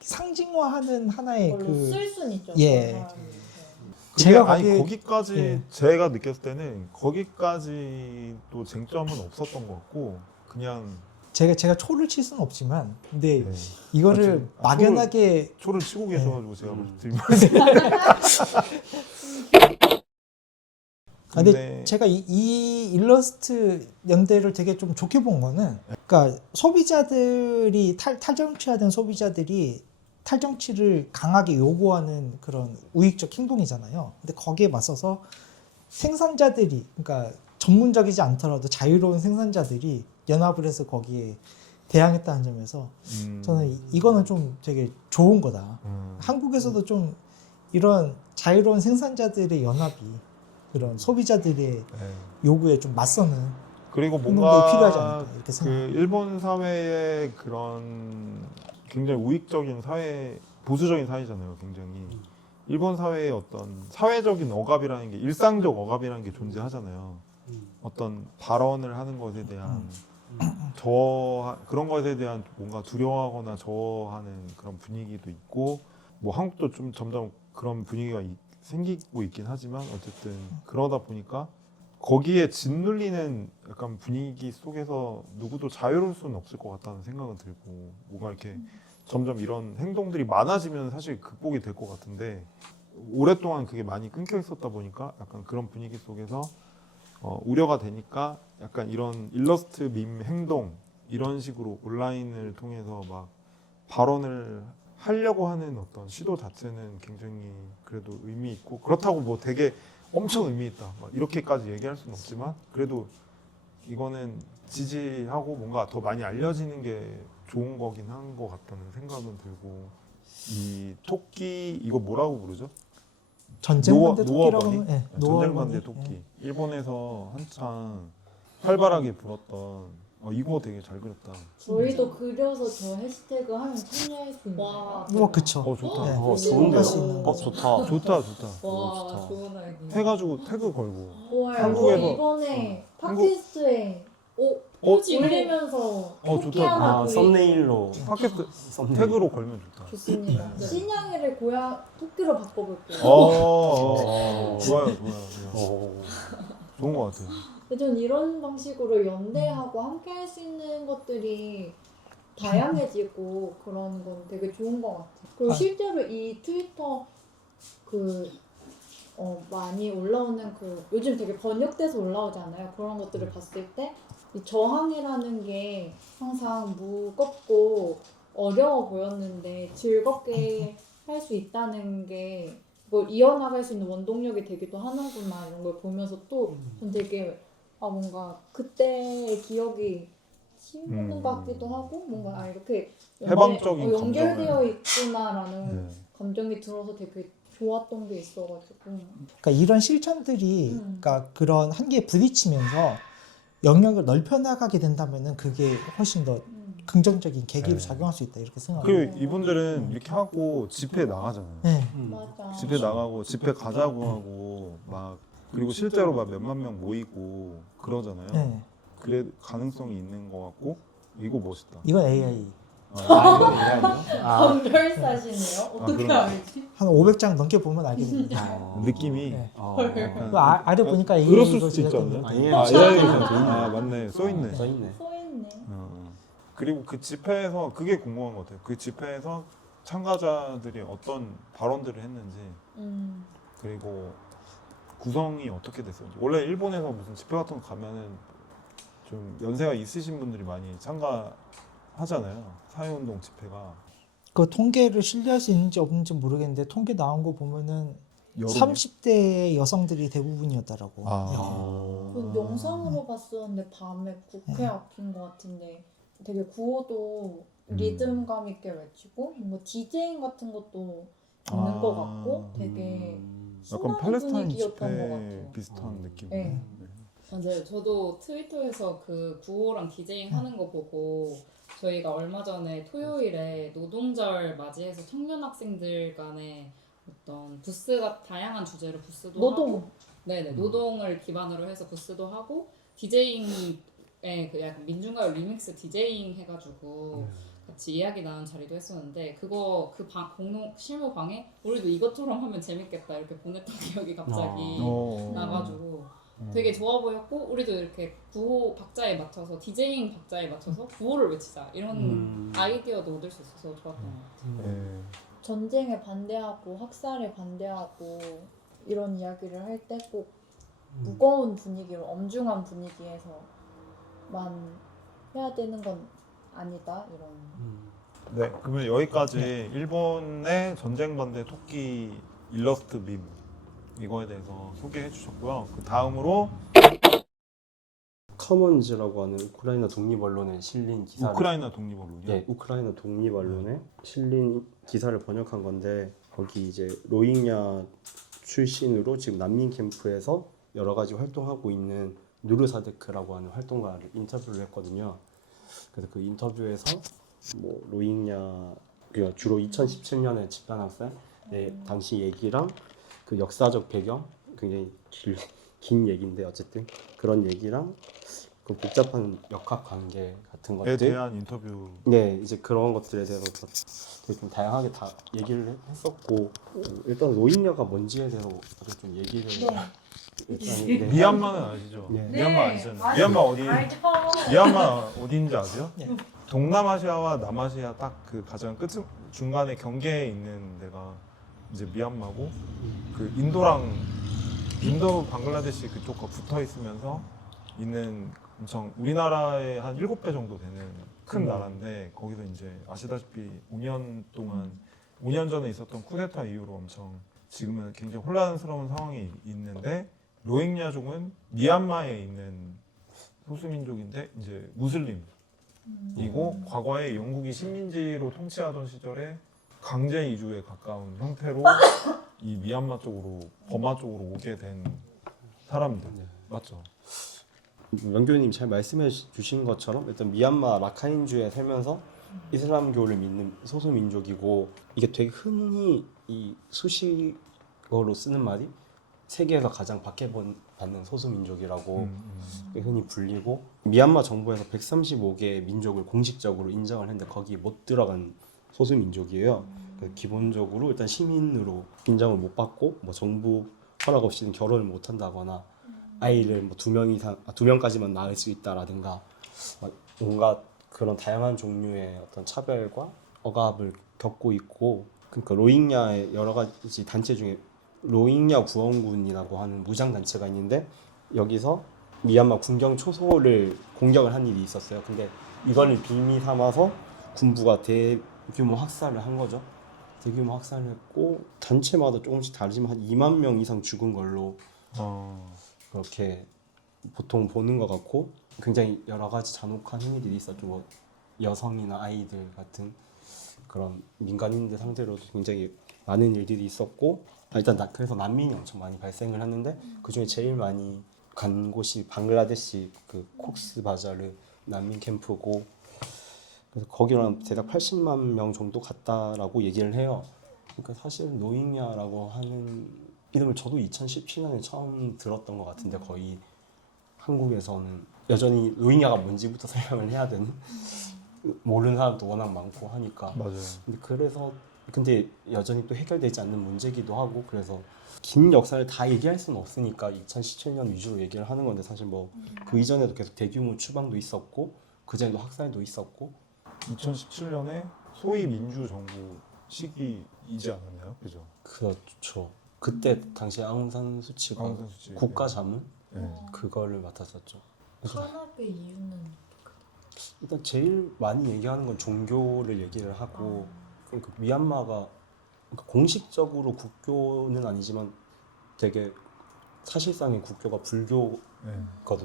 상징화하는 하나의 걸로 그 쓸 수는 있죠. 예. 그런 사람이. 제가 거기까지 예. 제가 느꼈을 때는 거기까지도 쟁점은 없었던 것 같고 그냥 제가 초를 칠 수는 없지만 근데 네. 이거를 막연하게 초를 치고 계셔가지고 제가 드린 근데 제가 이 일러스트 연대를 되게 좀 좋게 본 거는 그러니까 소비자들이 탈정치화된 소비자들이 탈정치를 강하게 요구하는 그런 우익적 행동이잖아요. 근데 거기에 맞서서 생산자들이 그러니까 전문적이지 않더라도 자유로운 생산자들이 연합을 해서 거기에 대항했다는 점에서 저는 이거는 좀 되게 좋은 거다. 한국에서도 좀 이런 자유로운 생산자들의 연합이 그런 소비자들의 요구에 좀 맞서는 그리고 행동들이 뭔가 필요하지 않을까 이렇게 그 생각합니다. 일본 사회의 그런 굉장히 우익적인 사회, 보수적인 사회잖아요. 굉장히 일본 사회의 어떤 사회적인 억압이라는 게 일상적 억압이라는 게 존재하잖아요. 어떤 발언을 하는 것에 대한 그런 것에 대한 뭔가 두려워하거나 저하는 그런 분위기도 있고 뭐 한국도 좀 점점 그런 분위기가 생기고 있긴 하지만 어쨌든 그러다 보니까 거기에 짓눌리는 약간 분위기 속에서 누구도 자유로울 수는 없을 것 같다는 생각은 들고 뭔가 이렇게 점점 이런 행동들이 많아지면 사실 극복이 될 것 같은데 오랫동안 그게 많이 끊겨 있었다 보니까 약간 그런 분위기 속에서 우려가 되니까 약간 이런 일러스트 밈 행동 이런 식으로 온라인을 통해서 막 발언을 하려고 하는 어떤 시도 자체는 굉장히 그래도 의미 있고 그렇다고 뭐 되게 엄청 의미 있다 막 이렇게까지 얘기할 수는 없지만 그래도 이거는 지지하고 뭔가 더 많이 알려지는 게 좋은 거긴 한 것 같다는 생각은 들고 이 토끼 이거 뭐라고 부르죠? 전쟁반대 노어 토끼라고 버니? 하면 예, 전쟁반대 노어버니. 토끼. 일본에서 한창 활발하게 불었던 이거 되게 잘 그렸다. 저희도 그려서 저 해시태그 하면 참여할 수 있나요? 와, 뭐 그쵸. 좋다. 네. 좋은데요? 할수 있는 거죠. 좋다. 좋다. 와, 좋다. 좋은 아이디어. 해가지고 태그 걸고. 좋아요. 한국에서- 저 이번에 팟캐스트에 올리면서 좋다. 토끼 하나 그리- 썸네일로 팟캐스트 썸네일. 태그로 걸면 좋다. 좋습니다. 신양이를 토끼로 바꿔볼게요. 좋아요. 좋은 것 같아요. 근데 전 이런 방식으로 연대하고 함께 할 수 있는 것들이 다양해지고 그런 건 되게 좋은 것 같아요. 그리고 실제로 이 트위터 많이 올라오는 요즘 되게 번역돼서 올라오잖아요. 그런 것들을 봤을 때 이 저항이라는 게 항상 무겁고 어려워 보였는데 즐겁게 할 수 있다는 게 이걸 이어나갈 수 있는 원동력이 되기도 하는구나 이런 걸 보면서 또 전 되게 뭔가 그때의 기억이 튀는 것 같기도 하고 뭔가 이렇게 해방적인 연결되어 있구나라는 네. 감정이 들어서 되게 좋았던 게 있어가지고 그러니까 이런 실천들이 음. 그러니까 그런 한계에 부딪히면서 영역을 넓혀 나가게 된다면은 그게 훨씬 더 긍정적인 계기로 네. 작용할 수 있다 이렇게 생각해요. 그리고 이분들은 이렇게 하고 집회 나가잖아요. 네. 맞아. 집회 나가고 집회 가자고 하고 막 그리고 실제로 막 몇만 명 모이고 그러잖아요. 네. 그래 가능성이 있는 것 같고 이거 멋있다. 이건 AI. 감별사시네요. 어떻게 그럼. 알지? 한 500장 넘게 보면 알게 됩니다. 느낌이 네. 약간 그 아래 보니까 AI 그랬을 이거 수도 있지 제작된 않나요? 것도 AI 맞네 써있네. 써있네. 써있네. 그리고 그 집회에서 그게 궁금한 것 같아요. 그 집회에서 참가자들이 어떤 발언들을 했는지 그리고 구성이 어떻게 됐었는지. 원래 일본에서 무슨 집회 같은 거 가면은 좀 연세가 있으신 분들이 많이 참가하잖아요. 사회운동 집회가. 그 통계를 신뢰할 수 있는지 없는지 모르겠는데 통계 나온 거 보면은 여름에? 30대 여성들이 대부분이었다라고. 그 영상으로 봤었는데 밤에 국회 앞인 것 같은데 되게 구호도 리듬감 있게 외치고 뭔가 디제잉 같은 것도 있는 것 같고 되게 약간 신나는 팔레스타인 분위기였던 것 집회 같아요. 비슷한 느낌. 네. 맞아요. 저도 트위터에서 그 구호랑 디제잉 하는 거 보고 저희가 얼마 전에 토요일에 노동절 맞이해서 청년 학생들 간에 어떤 부스가 다양한 주제로 부스도 노동. 하고 네네 노동을 기반으로 해서 부스도 하고 디제잉의 그 약간 민중가요 리믹스 디제잉 해가지고 같이 이야기 나눈 자리도 했었는데 그거 공동 실무 방에 우리도 이것처럼 하면 재밌겠다 이렇게 보냈던 기억이 갑자기 나가지고 되게 좋아 보였고 우리도 이렇게 구호 박자에 맞춰서 디제잉 박자에 맞춰서 구호를 외치자 이런 아이디어도 얻을 수 있어서 좋았던 것 같아요. 네. 전쟁에 반대하고 학살에 반대하고 이런 이야기를 할 때 꼭 무거운 분위기로 엄중한 분위기에서만 해야 되는 건 아니다 이런. 네, 그러면 여기까지 일본의 전쟁 반대 토끼 일러스트 밈 이거에 대해서 소개해 주셨고요. 그 다음으로 커먼즈라고 하는 우크라이나 독립 언론에 실린 기사를 우크라이나 독립 언론이요. 네, 우크라이나 독립 언론에 실린 기사를 번역한 건데 거기 이제 로힝야 출신으로 지금 난민 캠프에서 여러 가지 활동하고 있는 누르사데크라고 하는 활동가를 인터뷰를 했거든요. 그래서 그 인터뷰에서 뭐 로힝야 그러니까 주로 2017년에 집단 학살 당시 얘기랑 그 역사적 배경 굉장히 긴 얘기인데 어쨌든 그런 얘기랑 그 복잡한 역학 관계 같은 에 것들, 대한 인터뷰. 네 이제 그런 것들에 대해서 되게 좀 다양하게 다 얘기를 했었고 일단 로힝야가 뭔지에 대해서 좀 얘기를 일단 네. 미얀마는 아시죠? 네. 미얀마 아시잖아요. 미얀마 어디? 미얀마 어디인지 아세요? 네. 동남아시아와 남아시아 딱 그 가장 끝 중간에 경계에 있는 데가 이제 미얀마고 그 인도랑 인도 방글라데시 그쪽과 붙어 있으면서 있는 엄청 우리나라의 한 7배 정도 되는 큰 나라인데 거기서 이제 아시다시피 5년 동안 5년 전에 있었던 쿠데타 이후로 엄청 지금은 굉장히 혼란스러운 상황이 있는데 로힝야족은 미얀마에 있는 소수민족인데 이제 무슬림이고 과거에 영국이 식민지로 통치하던 시절에 강제 이주에 가까운 형태로 이 미얀마 쪽으로 버마 쪽으로 오게 된 사람들 맞죠? 명교님 잘 말씀해 주신 것처럼 일단 미얀마 라카인주에 살면서 이슬람교를 믿는 소수 민족이고 이게 되게 흔히 이 수식어로 쓰는 말이 세계에서 가장 박해받는 소수 민족이라고 흔히 불리고 미얀마 정부에서 135개의 민족을 공식적으로 인정을 했는데 거기에 못 들어간 소수 민족이에요. 기본적으로 일단 시민으로 인정을 못 받고 뭐 정부 허락 없이는 결혼을 못 한다거나 아이를 뭐 2명 이상 2명까지만 낳을 수 있다라든가 뭔가 그런 다양한 종류의 어떤 차별과 억압을 겪고 있고 그러니까 로힝야의 여러 가지 단체 중에 로힝야 구원군이라고 하는 무장 단체가 있는데 여기서 미얀마 군경 초소를 공격을 한 일이 있었어요. 근데 이거를 빌미 삼아서 군부가 대규모 학살을 한 거죠. 대규모 학살을 했고 단체마다 조금씩 다르지만 한 2만 명 이상 죽은 걸로 그렇게 보통 보는 것 같고 굉장히 여러 가지 잔혹한 행위들이 있었죠. 뭐 여성이나 아이들 같은 그런 민간인들 상대로도 굉장히 많은 일들이 있었고 일단 그래서 난민이 엄청 많이 발생을 했는데 그 중에 제일 많이 간 곳이 방글라데시 그 콕스 바자르 난민 캠프고 그래서 거기는 대략 80만 명 정도 갔다라고 얘기를 해요. 그러니까 사실 로힝야라고 하는 이름을 저도 2017년에 처음 들었던 것 같은데 거의 한국에서는 여전히 로힝야가 뭔지부터 설명을 해야 되는 모르는 사람도 워낙 많고 하니까 맞아요. 근데 여전히 또 해결되지 않는 문제기도 하고 그래서 긴 역사를 다 얘기할 수는 없으니까 2017년 위주로 얘기를 하는 건데 사실 뭐 그 이전에도 계속 대규모 추방도 있었고 그 전에도 학살도 있었고 2017년에 소위 민주정부 시기이지 않았나요? 그죠? 그렇죠. 그때 당시에 아웅산 수치가 아웅산 수치. 국가 자문 네. 그거를 맡았었죠. 탄압의 이유는 일단 제일 많이 얘기하는 건 종교를 얘기를 하고 그러니까 미얀마가 그러니까 공식적으로 국교는 아니지만 되게 사실상의 국교가 불교거든요.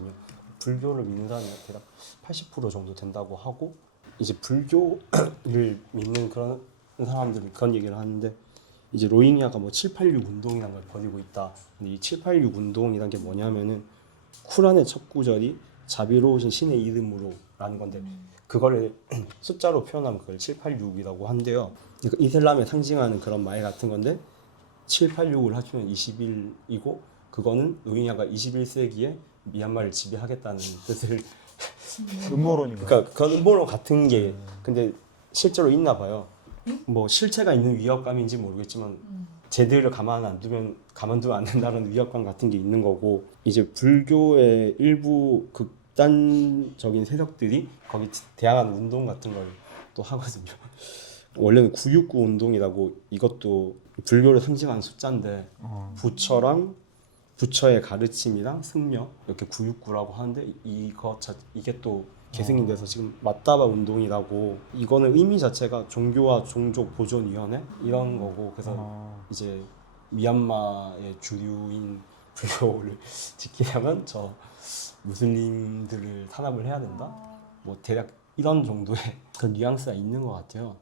네. 불교를 믿는 사람이 대략 80% 정도 된다고 하고 이제 불교를 믿는 그런 사람들은 그런 얘기를 하는데 이제 로힝야가 뭐 786 운동이라는 걸 벌이고 있다. 근데 이 786 운동이란 게 뭐냐면은 쿠란의 첫 구절이 자비로우신 신의 이름으로라는 건데 그거를 숫자로 표현하면 그걸 786이라고 한대요. 그러니까 이슬람에 상징하는 그런 말 같은 건데 786을 합치면 21이고 그거는 로힝야가 21세기에 미얀마를 지배하겠다는 뜻을 음모론인가요? 그러니까 그건 음모론 같은 게 근데 실제로 있나 봐요. 뭐 실체가 있는 위협감인지 모르겠지만 쟤들을 가만두면 안 된다는 위협감 같은 게 있는 거고 이제 불교의 일부 극단적인 세력들이 거기 대항하는 운동 같은 걸 또 하거든요. 원래는 969 운동이라고 이것도 불교를 상징하는 숫자인데 부처의 가르침이랑 승려 이렇게 969라고 하는데 이게 또 계승이 돼서 지금 맞다바 운동이라고 이거는 의미 자체가 종교와 종족 보존위원회 이런 거고 그래서 이제 미얀마의 주류인 불교를 지키려면 저 무슬림들을 탄압을 해야 된다 뭐 대략 이런 정도의 그런 뉘앙스가 있는 것 같아요.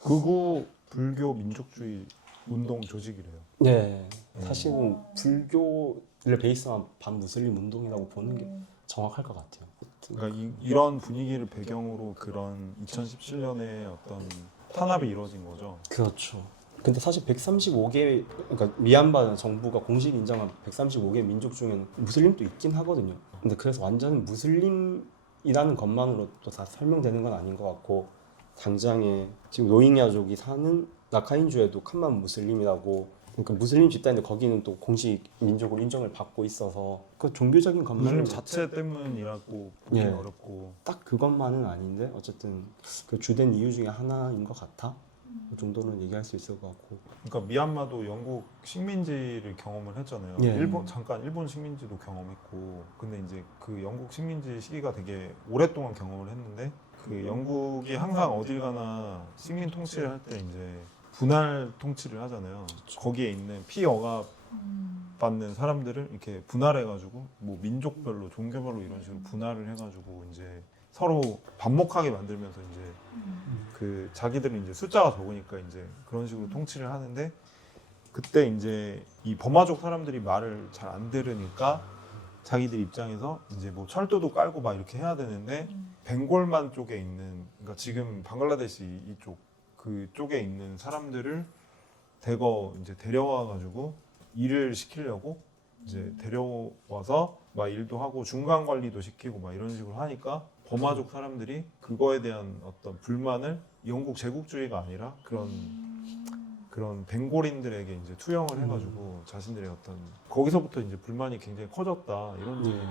극우 불교 민족주의 운동 조직이래요. 네, 사실은 불교를 베이스한 반무슬림 운동이라고 보는 게 정확할 것 같아요. 그러니까 이런 분위기를 배경으로 그런 2017년에 어떤 탄압이 이루어진 거죠. 그렇죠. 근데 사실 135개 그러니까 미얀마 정부가 공식 인정한 135개 민족 중에는 무슬림도 있긴 하거든요. 근데 그래서 완전 무슬림이라는 것만으로 또 다 설명되는 건 아닌 것 같고 당장에 지금 로힝야족이 사는 라카인주에도 칸만 무슬림이라고 그러니까 무슬림 집단인데 거기는 또 공식 민족으로 인정을 받고 있어서 그 종교적인 것만 무슬림 자체 때문이라고 보기 예. 어렵고 딱 그것만은 아닌데 어쨌든 그 주된 이유 중에 하나인 것 같아. 그 정도는 얘기할 수 있을 것 같고. 그러니까 미얀마도 영국 식민지를 경험을 했잖아요. 예. 잠깐 일본 식민지도 경험했고, 근데 이제 그 영국 식민지 시기가 되게 오랫동안 경험을 했는데, 그 영국이 항상 어딜 가나 식민 통치를 할 때 이제 분할 통치를 하잖아요. 거기에 있는 피억압 받는 사람들을 이렇게 분할해가지고 뭐 민족별로 종교별로 이런 식으로 분할을 해가지고 이제 서로 반목하게 만들면서 이제 그 자기들은 이제 숫자가 적으니까 이제 그런 식으로 통치를 하는데, 그때 이제 이 버마족 사람들이 말을 잘 안 들으니까 자기들 입장에서 이제 뭐 철도도 깔고 막 이렇게 해야 되는데 벵골만 쪽에 있는, 그러니까 지금 방글라데시 이쪽 그 쪽에 있는 사람들을 대거 이제 데려와 가지고 일을 시키려고 이제 데려와서 막 일도 하고 중간 관리도 시키고 막 이런 식으로 하니까 버마족 사람들이 그거에 대한 어떤 불만을 영국 제국주의가 아니라 그런 벵골인들에게 이제 투영을 해가지고 자신들의 어떤 거기서부터 이제 불만이 굉장히 커졌다 이런 얘기를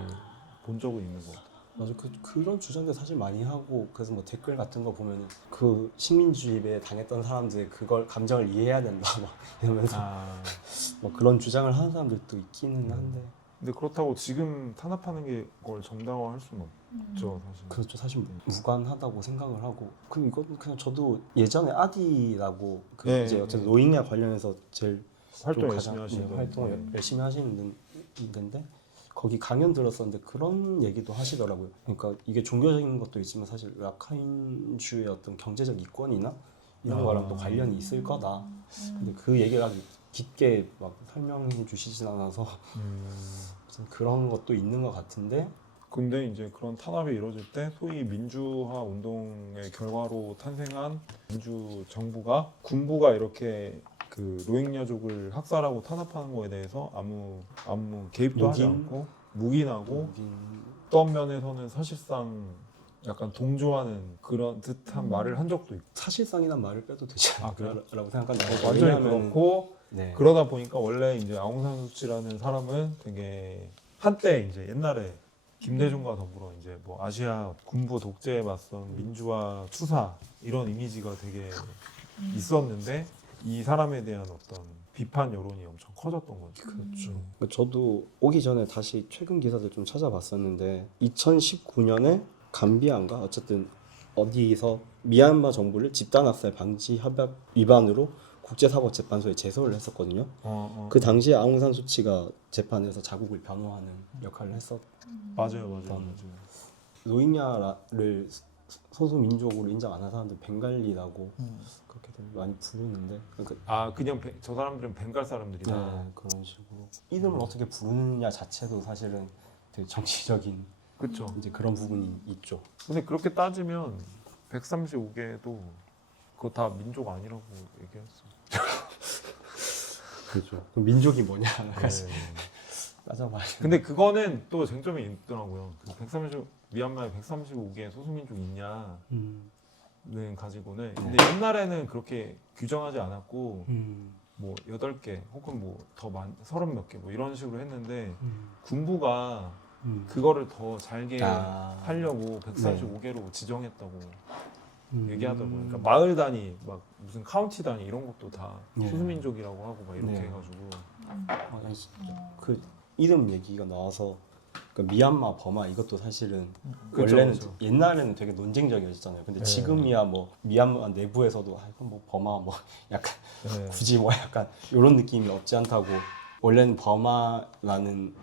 본 적은 있는 것 같아요. 맞아, 그런 주장도 사실 많이 하고 그래서 뭐 댓글 같은 거 보면은 그 식민주의에 당했던 사람들 그걸 감정을 이해해야 된다 막 이러면서 뭐 그런 주장을 하는 사람들도 있기는 한데 근데 그렇다고 지금 탄압하는 게 그걸 정당화할 수는 없죠 사실. 그렇죠. 사실 무관하다고 생각을 하고 그럼 이건 그냥 저도 예전에 아디라고 그 네, 이제 어쨌든 네. 로힝야 관련해서 제일 활동 좀 열심히 가장 하시는 분. 활동을 열심히 하시는 분인데 거기 강연 들었었는데 그런 얘기도 하시더라고요. 그러니까 이게 종교적인 것도 있지만 사실 라카인주의 어떤 경제적 이권이나 이런 거랑 또 관련이 있을 거다. 근데 그 얘기를 아주 깊게 막 설명해 주시진 않아서 무슨 그런 것도 있는 것 같은데 근데 이제 그런 탄압이 이루어질 때 소위 민주화 운동의 결과로 탄생한 민주 정부가 군부가 이렇게 그 로힝야족을 학살하고 탄압하는 거에 대해서 아무 개입도 하지 묵인? 않고 묵인하고 여긴 어떤 면에서는 사실상 약간 동조하는 그런 듯한 말을 한 적도 있고 사실상이란 말을 빼도 되지 그래요? 않을까라고 생각합니다. 완전히 왜냐하면은 그렇고 네. 그러다 보니까 원래 이제 아웅산수치라는 사람은 되게 한때 이제 옛날에 김대중과 더불어 이제 뭐 아시아 군부 독재에 맞선 민주화 투사 이런 이미지가 되게 있었는데 이 사람에 대한 어떤 비판 여론이 엄청 커졌던 거죠. 그렇죠. 저도 오기 전에 다시 최근 기사들 좀 찾아봤었는데 2019년에 감비아인가 어쨌든 어디서 미얀마 정부를 집단학살 방지 협약 위반으로 국제사법재판소에 제소를 했었거든요. 그 당시에 아웅산 수치가 재판에서 자국을 변호하는 역할을 했었. 맞아요. 로힝야를 소수 민족으로 인정 안 하는 사람들 벵갈리라고 그렇게들 많이 부르는데 그러니까 그냥 저 사람들은 벵갈 사람들이다. 네, 그런 식으로 이름을 어떻게 부르느냐 자체도 사실은 되게 정치적인 그렇죠. 이제 그런 부분이 있죠. 근데 그렇게 따지면 135개도 그거 다 민족 아니라고 얘기했어. 그렇죠. 그럼 민족이 뭐냐 네. 따져봐야 돼. 근데 그거는 또 쟁점이 있더라고요. 미얀마에 135개 소수민족 있냐는 가지고는. 근데 옛날에는 그렇게 규정하지 않았고 뭐 8개 혹은 뭐 더 30몇 개 뭐 이런 식으로 했는데 군부가 그거를 더 잘게 하려고 145개로 지정했다고 얘기하더라고요. 그러니까 마을 단위, 막 무슨 카운티 단위 이런 것도 다 네. 소수민족이라고 하고 막 이렇게 네. 해가지고. 그 이름 얘기가 나와서 그 미얀마, 버마 이것도 사실은 그쵸, 원래는 그쵸. 옛날에는 되게 논쟁적이었잖아요. 근데 네. 지금이야 뭐 미얀마 내부에서도 이건 뭐 버마 뭐 약간 네. 굳이 뭐 약간 이런 느낌이 없지 않다고 원래는 버마라는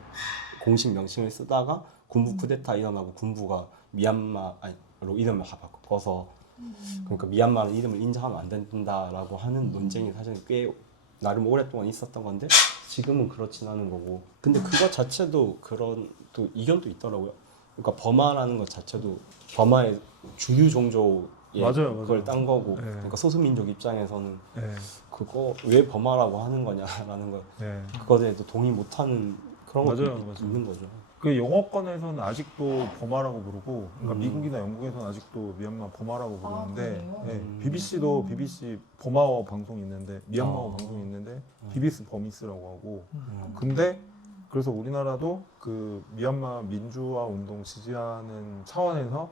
공식 명칭을 쓰다가 군부 쿠데타 일어나고 군부가 미얀마로 이름을 바꿔서 그러니까 미얀마는 이름을 인정하면 안 된다라고 하는 논쟁이 사실 꽤 나름 오랫동안 있었던 건데 지금은 그렇진 않은 거고 근데 그거 자체도 그런 또 이견도 있더라고요. 그러니까 버마라는 것 자체도 버마의 주류 종조의 맞아요. 그걸 딴 거고 네. 그러니까 소수민족 입장에서는 네. 그거 왜 범하라고 하는 거냐라는 거 네. 그거에 대해서 동의 못하는 그런 것도 맞아요, 맞아요. 있는 거죠. 그 영어권에서는 아직도 버마라고 부르고, 그러니까 음. 미국이나 영국에서는 아직도 미얀마 버마라고 부르는데, 그래요? 네, 음. BBC도 BBC 버마어 방송이 있는데, 미얀마어 아. 방송이 있는데, 비비스 버미스라고 하고. 음. 근데 그래서 우리나라도 그 미얀마 민주화 운동 지지하는 차원에서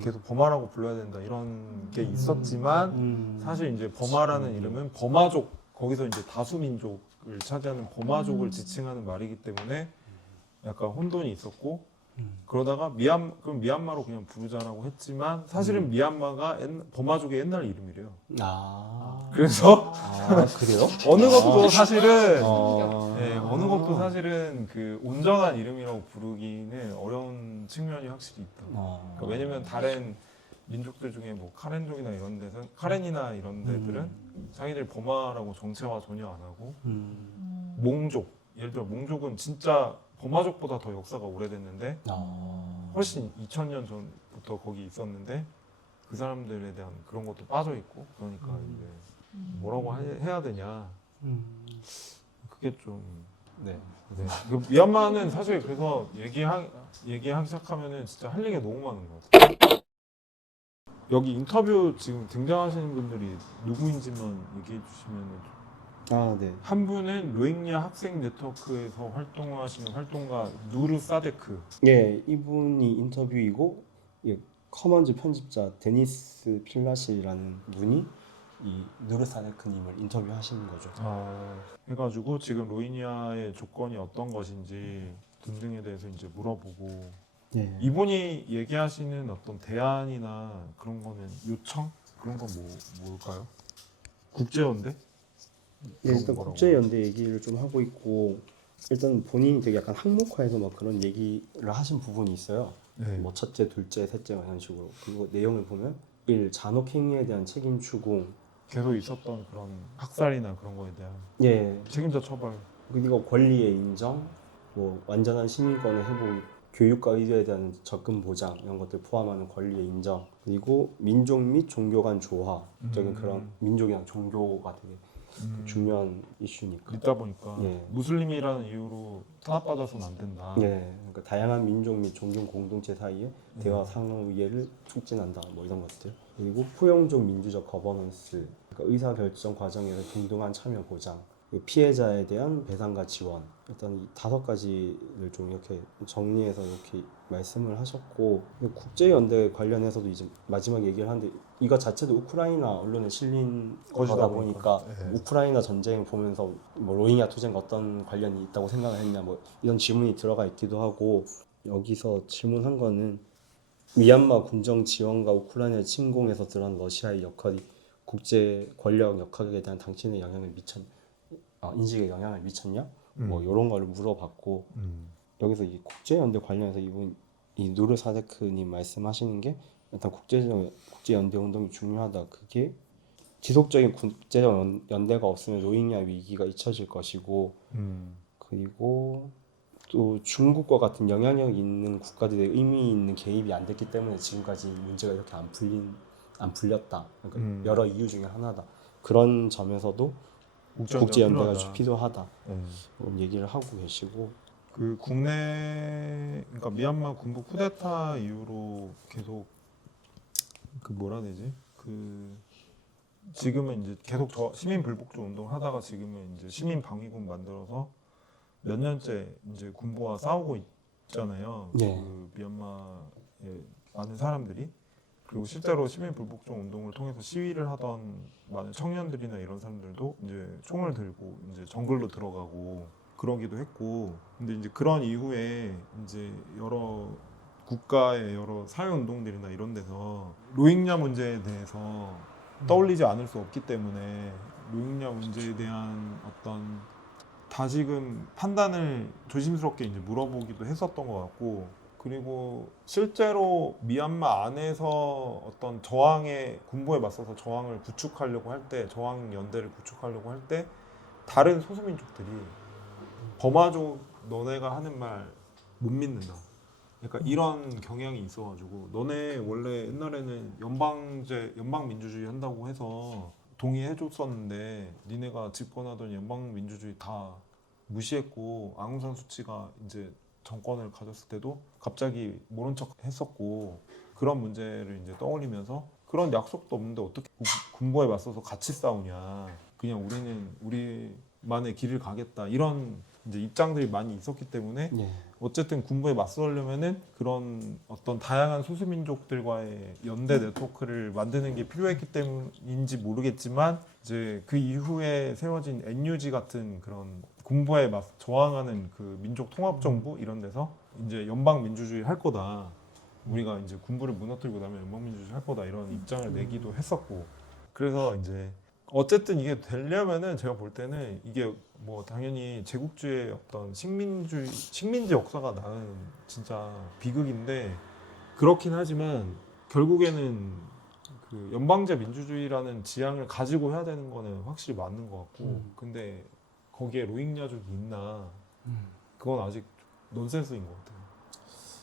계속 버마라고 불러야 된다 이런 게 있었지만, 사실 이제 버마라는 이름은 버마족, 거기서 이제 다수민족을 차지하는 버마족을 지칭하는 말이기 때문에 약간 혼돈이 있었고, 그러다가 그럼 미얀마로 그냥 부르자라고 했지만 사실은 미얀마가 버마족의 옛날 이름이래요. 그래서 그래요? 어느 것도 사실은 어. 네, 어느 것도 사실은 그 온전한 이름이라고 부르기는 어려운 측면이 확실히 있다. 그러니까 왜냐면 다른 민족들 중에 뭐 카렌족이나 이런 데서 카렌이나 이런 데들은 자기들 버마라고 정체화 전혀 안 하고, 몽족, 예를 들어 몽족은 진짜 버마족보다 더 역사가 오래됐는데 훨씬 2000년 전부터 거기 있었는데 그 사람들에 대한 그런 것도 빠져 있고, 그러니까 이제 뭐라고 해야 되냐, 그게 좀 네. 네. 그 미얀마는 사실 그래서 얘기하기 시작하면은 진짜 할 얘기가 너무 많은 것 같아요. 여기 인터뷰 지금 등장하시는 분들이 누구인지만 얘기해 주시면. 네. 한 분은 로힝야 학생 네트워크에서 활동하시는 활동가 누르 사데크. 예, 이분이 인터뷰이고, 예, 커먼즈 편집자 데니스 필라시라는 분이 이 누르사네크님을 인터뷰하시는 거죠. 해가지고 지금 로힝야의 조건이 어떤 것인지 등등에 대해서 이제 물어보고, 예. 이분이 얘기하시는 어떤 대안이나 그런 거는 요청 그런 건 뭘까요? 국제연대? 예, 일단 뭐라고? 국제연대 얘기를 좀 하고 있고, 일단 본인이 되게 약간 항목화해서 막 그런 얘기를 하신 부분이 있어요. 네. 뭐 첫째, 둘째, 셋째 이런 식으로. 그리고 내용을 보면 1. 잔혹행위에 대한 책임 추궁. 계속 있었던 그런 학살이나 그런 거에 대한 예. 책임자 처벌. 그리고 권리의 인정, 뭐 완전한 시민권의 회복, 교육과 의료에 대한 접근 보장 이런 것들 포함하는 권리의 인정. 그리고 민족 및 종교 간 조화. 적인 그런 민족이나 종교가 되게 중요한 이슈니까. 있다 보니까 예. 무슬림이라는 이유로 탄압받아서는 안 된다. 네, 그러니까 다양한 민족 및 종교 공동체 사이에 대화 상호 이해를 촉진한다, 뭐 이런 것들. 그리고 포용적 민주적 거버넌스, 그러니까 의사 결정 과정에서 동등한 참여 보장, 그리고 피해자에 대한 배상과 지원. 일단 이 5가지를 좀 이렇게 정리해서 이렇게 말씀을 하셨고, 국제 연대 관련해서도 이제 마지막 얘기를 하는데, 이거 자체도 우크라이나 언론에 실린 것이다 거다 보니까 네. 우크라이나 전쟁 보면서 뭐 로힝야 투쟁과 어떤 관련이 있다고 생각을 했냐, 뭐 이런 질문이 들어가 있기도 하고, 여기서 질문한 거는 미얀마 군정 지원과 우크라이나 침공에서 드러난 러시아의 역할이 국제 권력 역학에 대한 당신의 인식에 영향을 미쳤냐? 뭐 이런 걸 물어봤고, 여기서 이 국제연대 관련해서 이 누르 사데크님 말씀하시는 게 일단 국제연대 운동이 중요하다. 그게 지속적인 국제적 연대가 없으면 로힝야 위기가 잊혀질 것이고, 그리고 또 중국과 같은 영향력 있는 국가들의 의미 있는 개입이 안 됐기 때문에 지금까지 문제가 이렇게 안 풀렸다. 그러니까 여러 이유 중에 하나다. 그런 점에서도 국제연대가 필요하다. 그런 얘기를 하고 계시고, 그 그러니까 미얀마 군부 쿠데타 이후로 계속 그 뭐라 해야 되지? 그 지금은 이제 계속 시민 불복종 운동을 하다가 지금은 이제 시민 방위군 만들어서 몇 년째 이제 군부와 싸우고 있잖아요. 네. 그 미얀마의 많은 사람들이. 그리고 실제로 시민 불복종 운동을 통해서 시위를 하던 많은 청년들이나 이런 사람들도 이제 총을 들고 이제 정글로 들어가고 그러기도 했고, 근데 이제 그런 이후에 이제 여러 국가의 여러 사회 운동들이나 이런 데서 로힝야 문제에 대해서 떠올리지 않을 수 없기 때문에 로힝야 문제에 대한 어떤 다시금 판단을 조심스럽게 이제 물어보기도 했었던 것 같고, 그리고 실제로 미얀마 안에서 어떤 군부에 맞서서 저항을 구축하려고 할 때, 저항 연대를 구축하려고 할 때 다른 소수민족들이 버마족 너네가 하는 말 못 믿는다. 그러니까 이런 경향이 있어가지고, 너네 원래 옛날에는 연방민주주의 한다고 해서 동의해줬었는데 니네가 집권하던 연방민주주의 다 무시했고 앙san 수치가 이제 정권을 가졌을 때도 갑자기 모른 척 했었고 그런 문제를 이제 떠올리면서 그런 약속도 없는데 어떻게 군부에 맞서서 같이 싸우냐 그냥 우리는 우리만의 길을 가겠다 이런 이제 입장들이 많이 있었기 때문에 예. 어쨌든 군부에 맞서려면은 그런 어떤 다양한 소수민족들과의 연대 네트워크를 만드는 게 필요했기 때문인지 모르겠지만 이제 그 이후에 세워진 NUG 같은 그런 군부에 저항하는 그 민족 통합 정부 이런 데서 이제 연방 민주주의 할 거다. 우리가 이제 군부를 무너뜨리고 나면 연방 민주주의 할 거다 이런 입장을 내기도 했었고. 그래서 이제 어쨌든 이게 되려면은 제가 볼 때는 이게 뭐 당연히 제국주의 어떤 식민지 역사가 나는 진짜 비극인데 그렇긴 하지만 결국에는 그 연방제 민주주의라는 지향을 가지고 해야 되는 거는 확실히 맞는 것 같고 근데 거기에 로힝야족이 있나 그건 아직 논센스인 것 같아요.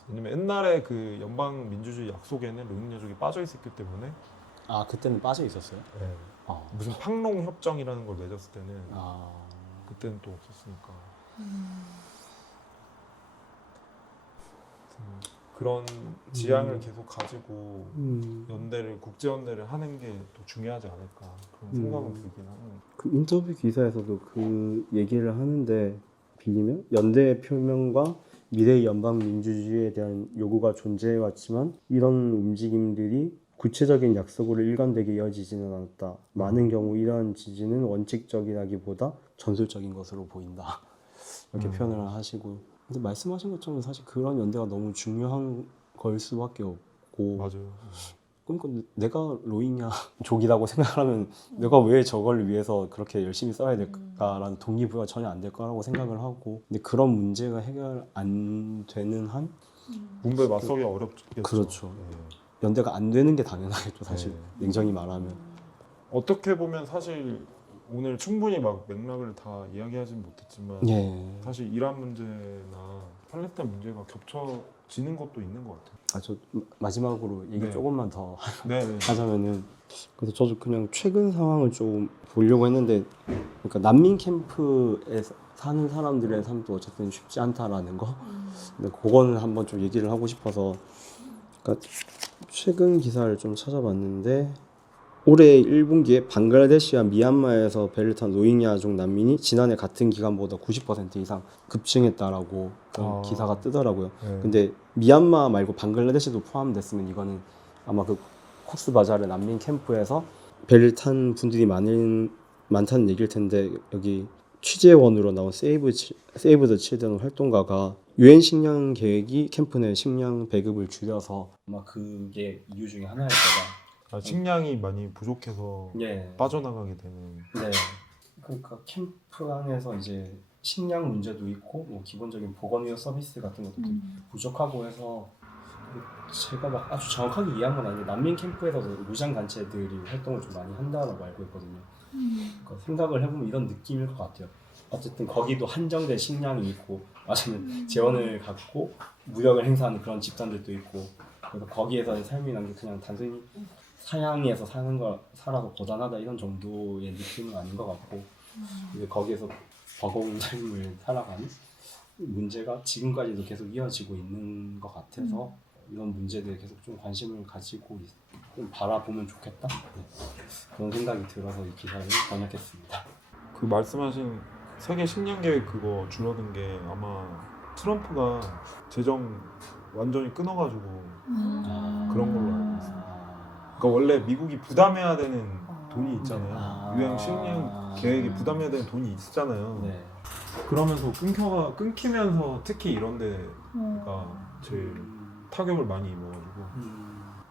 왜냐면 옛날에 그 연방 민주주의 약속에는 로힝야족이 빠져 있었기 때문에 아 그때는 빠져 있었어요? 네. 아. 무슨 팡농 협정이라는 걸 맺었을 때는 아. 그때는 또 없었으니까 그런 지향을 계속 가지고 연대를 국제 연대를 하는 게 더 중요하지 않을까 그런 생각은 들긴 하는. 그 인터뷰 기사에서도 그 얘기를 하는데 빌리면 연대의 표명과 미래의 연방 민주주의에 대한 요구가 존재해왔지만 이런 움직임들이 구체적인 약속으로 일관되게 이어지지는 않았다. 많은 경우 이러한 지지는 원칙적이라기보다 전술적인 것으로 보인다. 이렇게 표현을 하시고 근데 말씀하신 것처럼 사실 그런 연대가 너무 중요한 걸 수밖에 없고 맞아요. 그러니까 내가 로힝야족이라고 생각하면 내가 왜 저걸 위해서 그렇게 열심히 써야 될까라는 동기부여가 전혀 안 될 거라고 생각을 하고 근데 그런 문제가 해결 안 되는 한 군부에 맞서기 어렵겠죠. 그렇죠. 네. 연대가 안 되는 게 당연하겠죠 사실 네. 냉정히 말하면 어떻게 보면 사실 오늘 충분히 막 맥락을 다 이야기하진 못했지만 예. 사실 이란 문제나 팔레스타인 문제가 겹쳐지는 것도 있는 것 같아요. 아, 저 마지막으로 얘기 네. 조금만 더 네. 네. 하자면은 그래서 저도 그냥 최근 상황을 좀 보려고 했는데 그러니까 난민 캠프에 사는 사람들의 삶도 어쨌든 쉽지 않다라는 거 근데 그거는 한번 좀 얘기를 하고 싶어서 그러니까 최근 기사를 좀 찾아봤는데 올해 1분기에 방글라데시와 미얀마에서 배를 탄 로힝야족 난민이 지난해 같은 기간보다 90% 이상 급증했다라고 그런 기사가 뜨더라고요. 네. 근데 미얀마 말고 방글라데시도 포함됐으면 이거는 아마 그 콕스바자르 난민 캠프에서 배를 탄 분들이 많다는 얘기일 텐데 여기 취재원으로 나온 세이브 더 칠드런 활동가가 유엔 식량 계획이 캠프 내 식량 배급을 줄여서 아마 그게 이유 중에 하나일 거다. 식량이 많이 부족해서 예. 빠져나가게 되는. 네. 그러니까 캠프 안에서 이제 식량 문제도 있고 뭐 기본적인 보건의료 서비스 같은 것도 부족하고 해서 제가 막 아주 정확하게 이해한 건 아닌데 난민 캠프에서도 무장 단체들이 활동을 좀 많이 한다고 알고 있거든요. 그러니까 생각을 해보면 이런 느낌일 것 같아요. 어쨌든 거기도 한정된 식량이 있고 아니면 재원을 갖고 무력을 행사하는 그런 집단들도 있고 그래서 거기에서의 삶이라는 게 그냥 단순히 사양에서 살아서 고단하다 이런 정도의 느낌은 아닌 것 같고 근데 거기에서 버거운 삶을 살아가는 문제가 지금까지도 계속 이어지고 있는 것 같아서 이런 문제들에 계속 좀 관심을 가지고 좀 바라보면 좋겠다 네. 그런 생각이 들어서 이 기사를 번역했습니다. 그 말씀하신 세계 식량 계획 그거 줄어든 게 아마 트럼프가 재정 완전히 끊어가지고 그런 걸로 알고 있어요. 그러니까 원래 미국이 부담해야 되는 돈이 있잖아요. 유엔 식량 계획이 부담해야 되는 돈이 있잖아요. 네. 그러면서 끊기면서 특히 이런 데가 제일 타격을 많이 입어가지고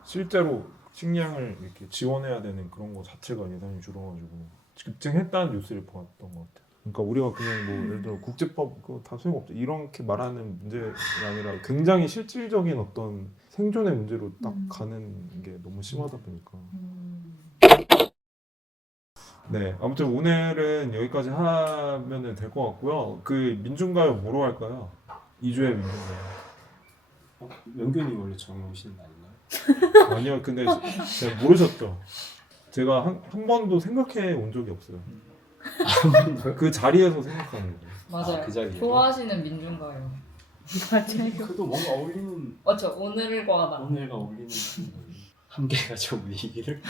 실제로 식량을 이렇게 지원해야 되는 그런 거 자체가 예산이 줄어가지고 급증했다는 뉴스를 봤던 것 같아요. 그러니까 우리가 그냥 뭐 예를 들어 국제법 그거 다 소용없다 이렇게 말하는 문제가 아니라 굉장히 실질적인 어떤 생존의 문제로 딱 가는 게 너무 심하다 보니까. 네, 아무튼 오늘은 여기까지 하면은 될 것 같고요. 그 민중가요 뭐로 할까요? 2주의 민중가요. 명균이 원래 정해오시는 거 아닌가요? 아니요, 근데 제가 모르셨죠? 제가 한 번도 생각해 온 적이 없어요. 그 자리에서 생각하는 거예요. 맞아요. 그 자리에서? 좋아하시는 민중가요. 그래도 뭔가 어울리는 맞죠. 오늘과 나. 오늘과 어울리는 함께가 저 분위기를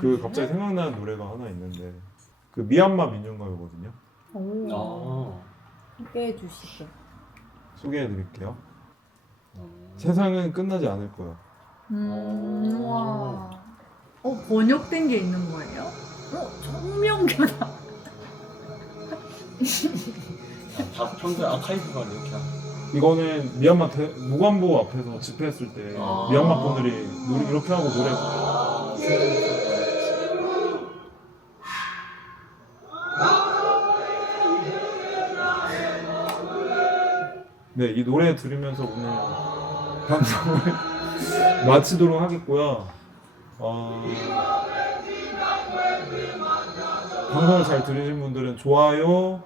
그 갑자기 생각나는 노래가 하나 있는데 그 미얀마 민중가요거든요. 오. 아 소개해 주시죠. 소개해 드릴게요. 세상은 끝나지 않을 거야. 와. 번역된 게 있는 거예요? 청명교다. 다 평소에 아카이브가 이렇게 이거는 미얀마 무관보 앞에서 집회했을 때 미얀마 분들이 이렇게 하고 노래 네, 이 노래 들으면서 오늘 방송을 마치도록 하겠고요. 방송을 잘 들으신 분들은 좋아요,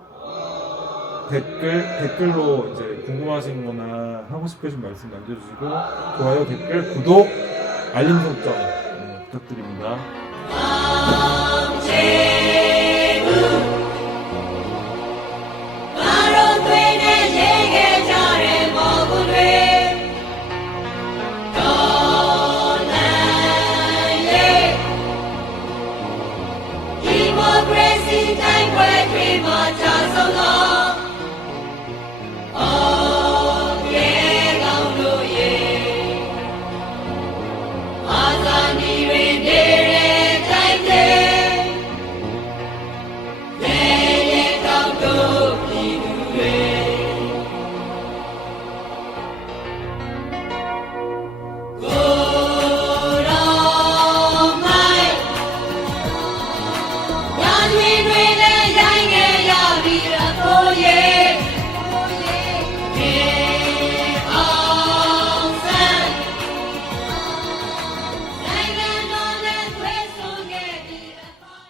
댓글로 이제 궁금하신 거나 하고 싶으신 말씀 남겨주시고 좋아요, 댓글, 구독, 알림 설정 부탁드립니다. Yeah, yeah, don't go.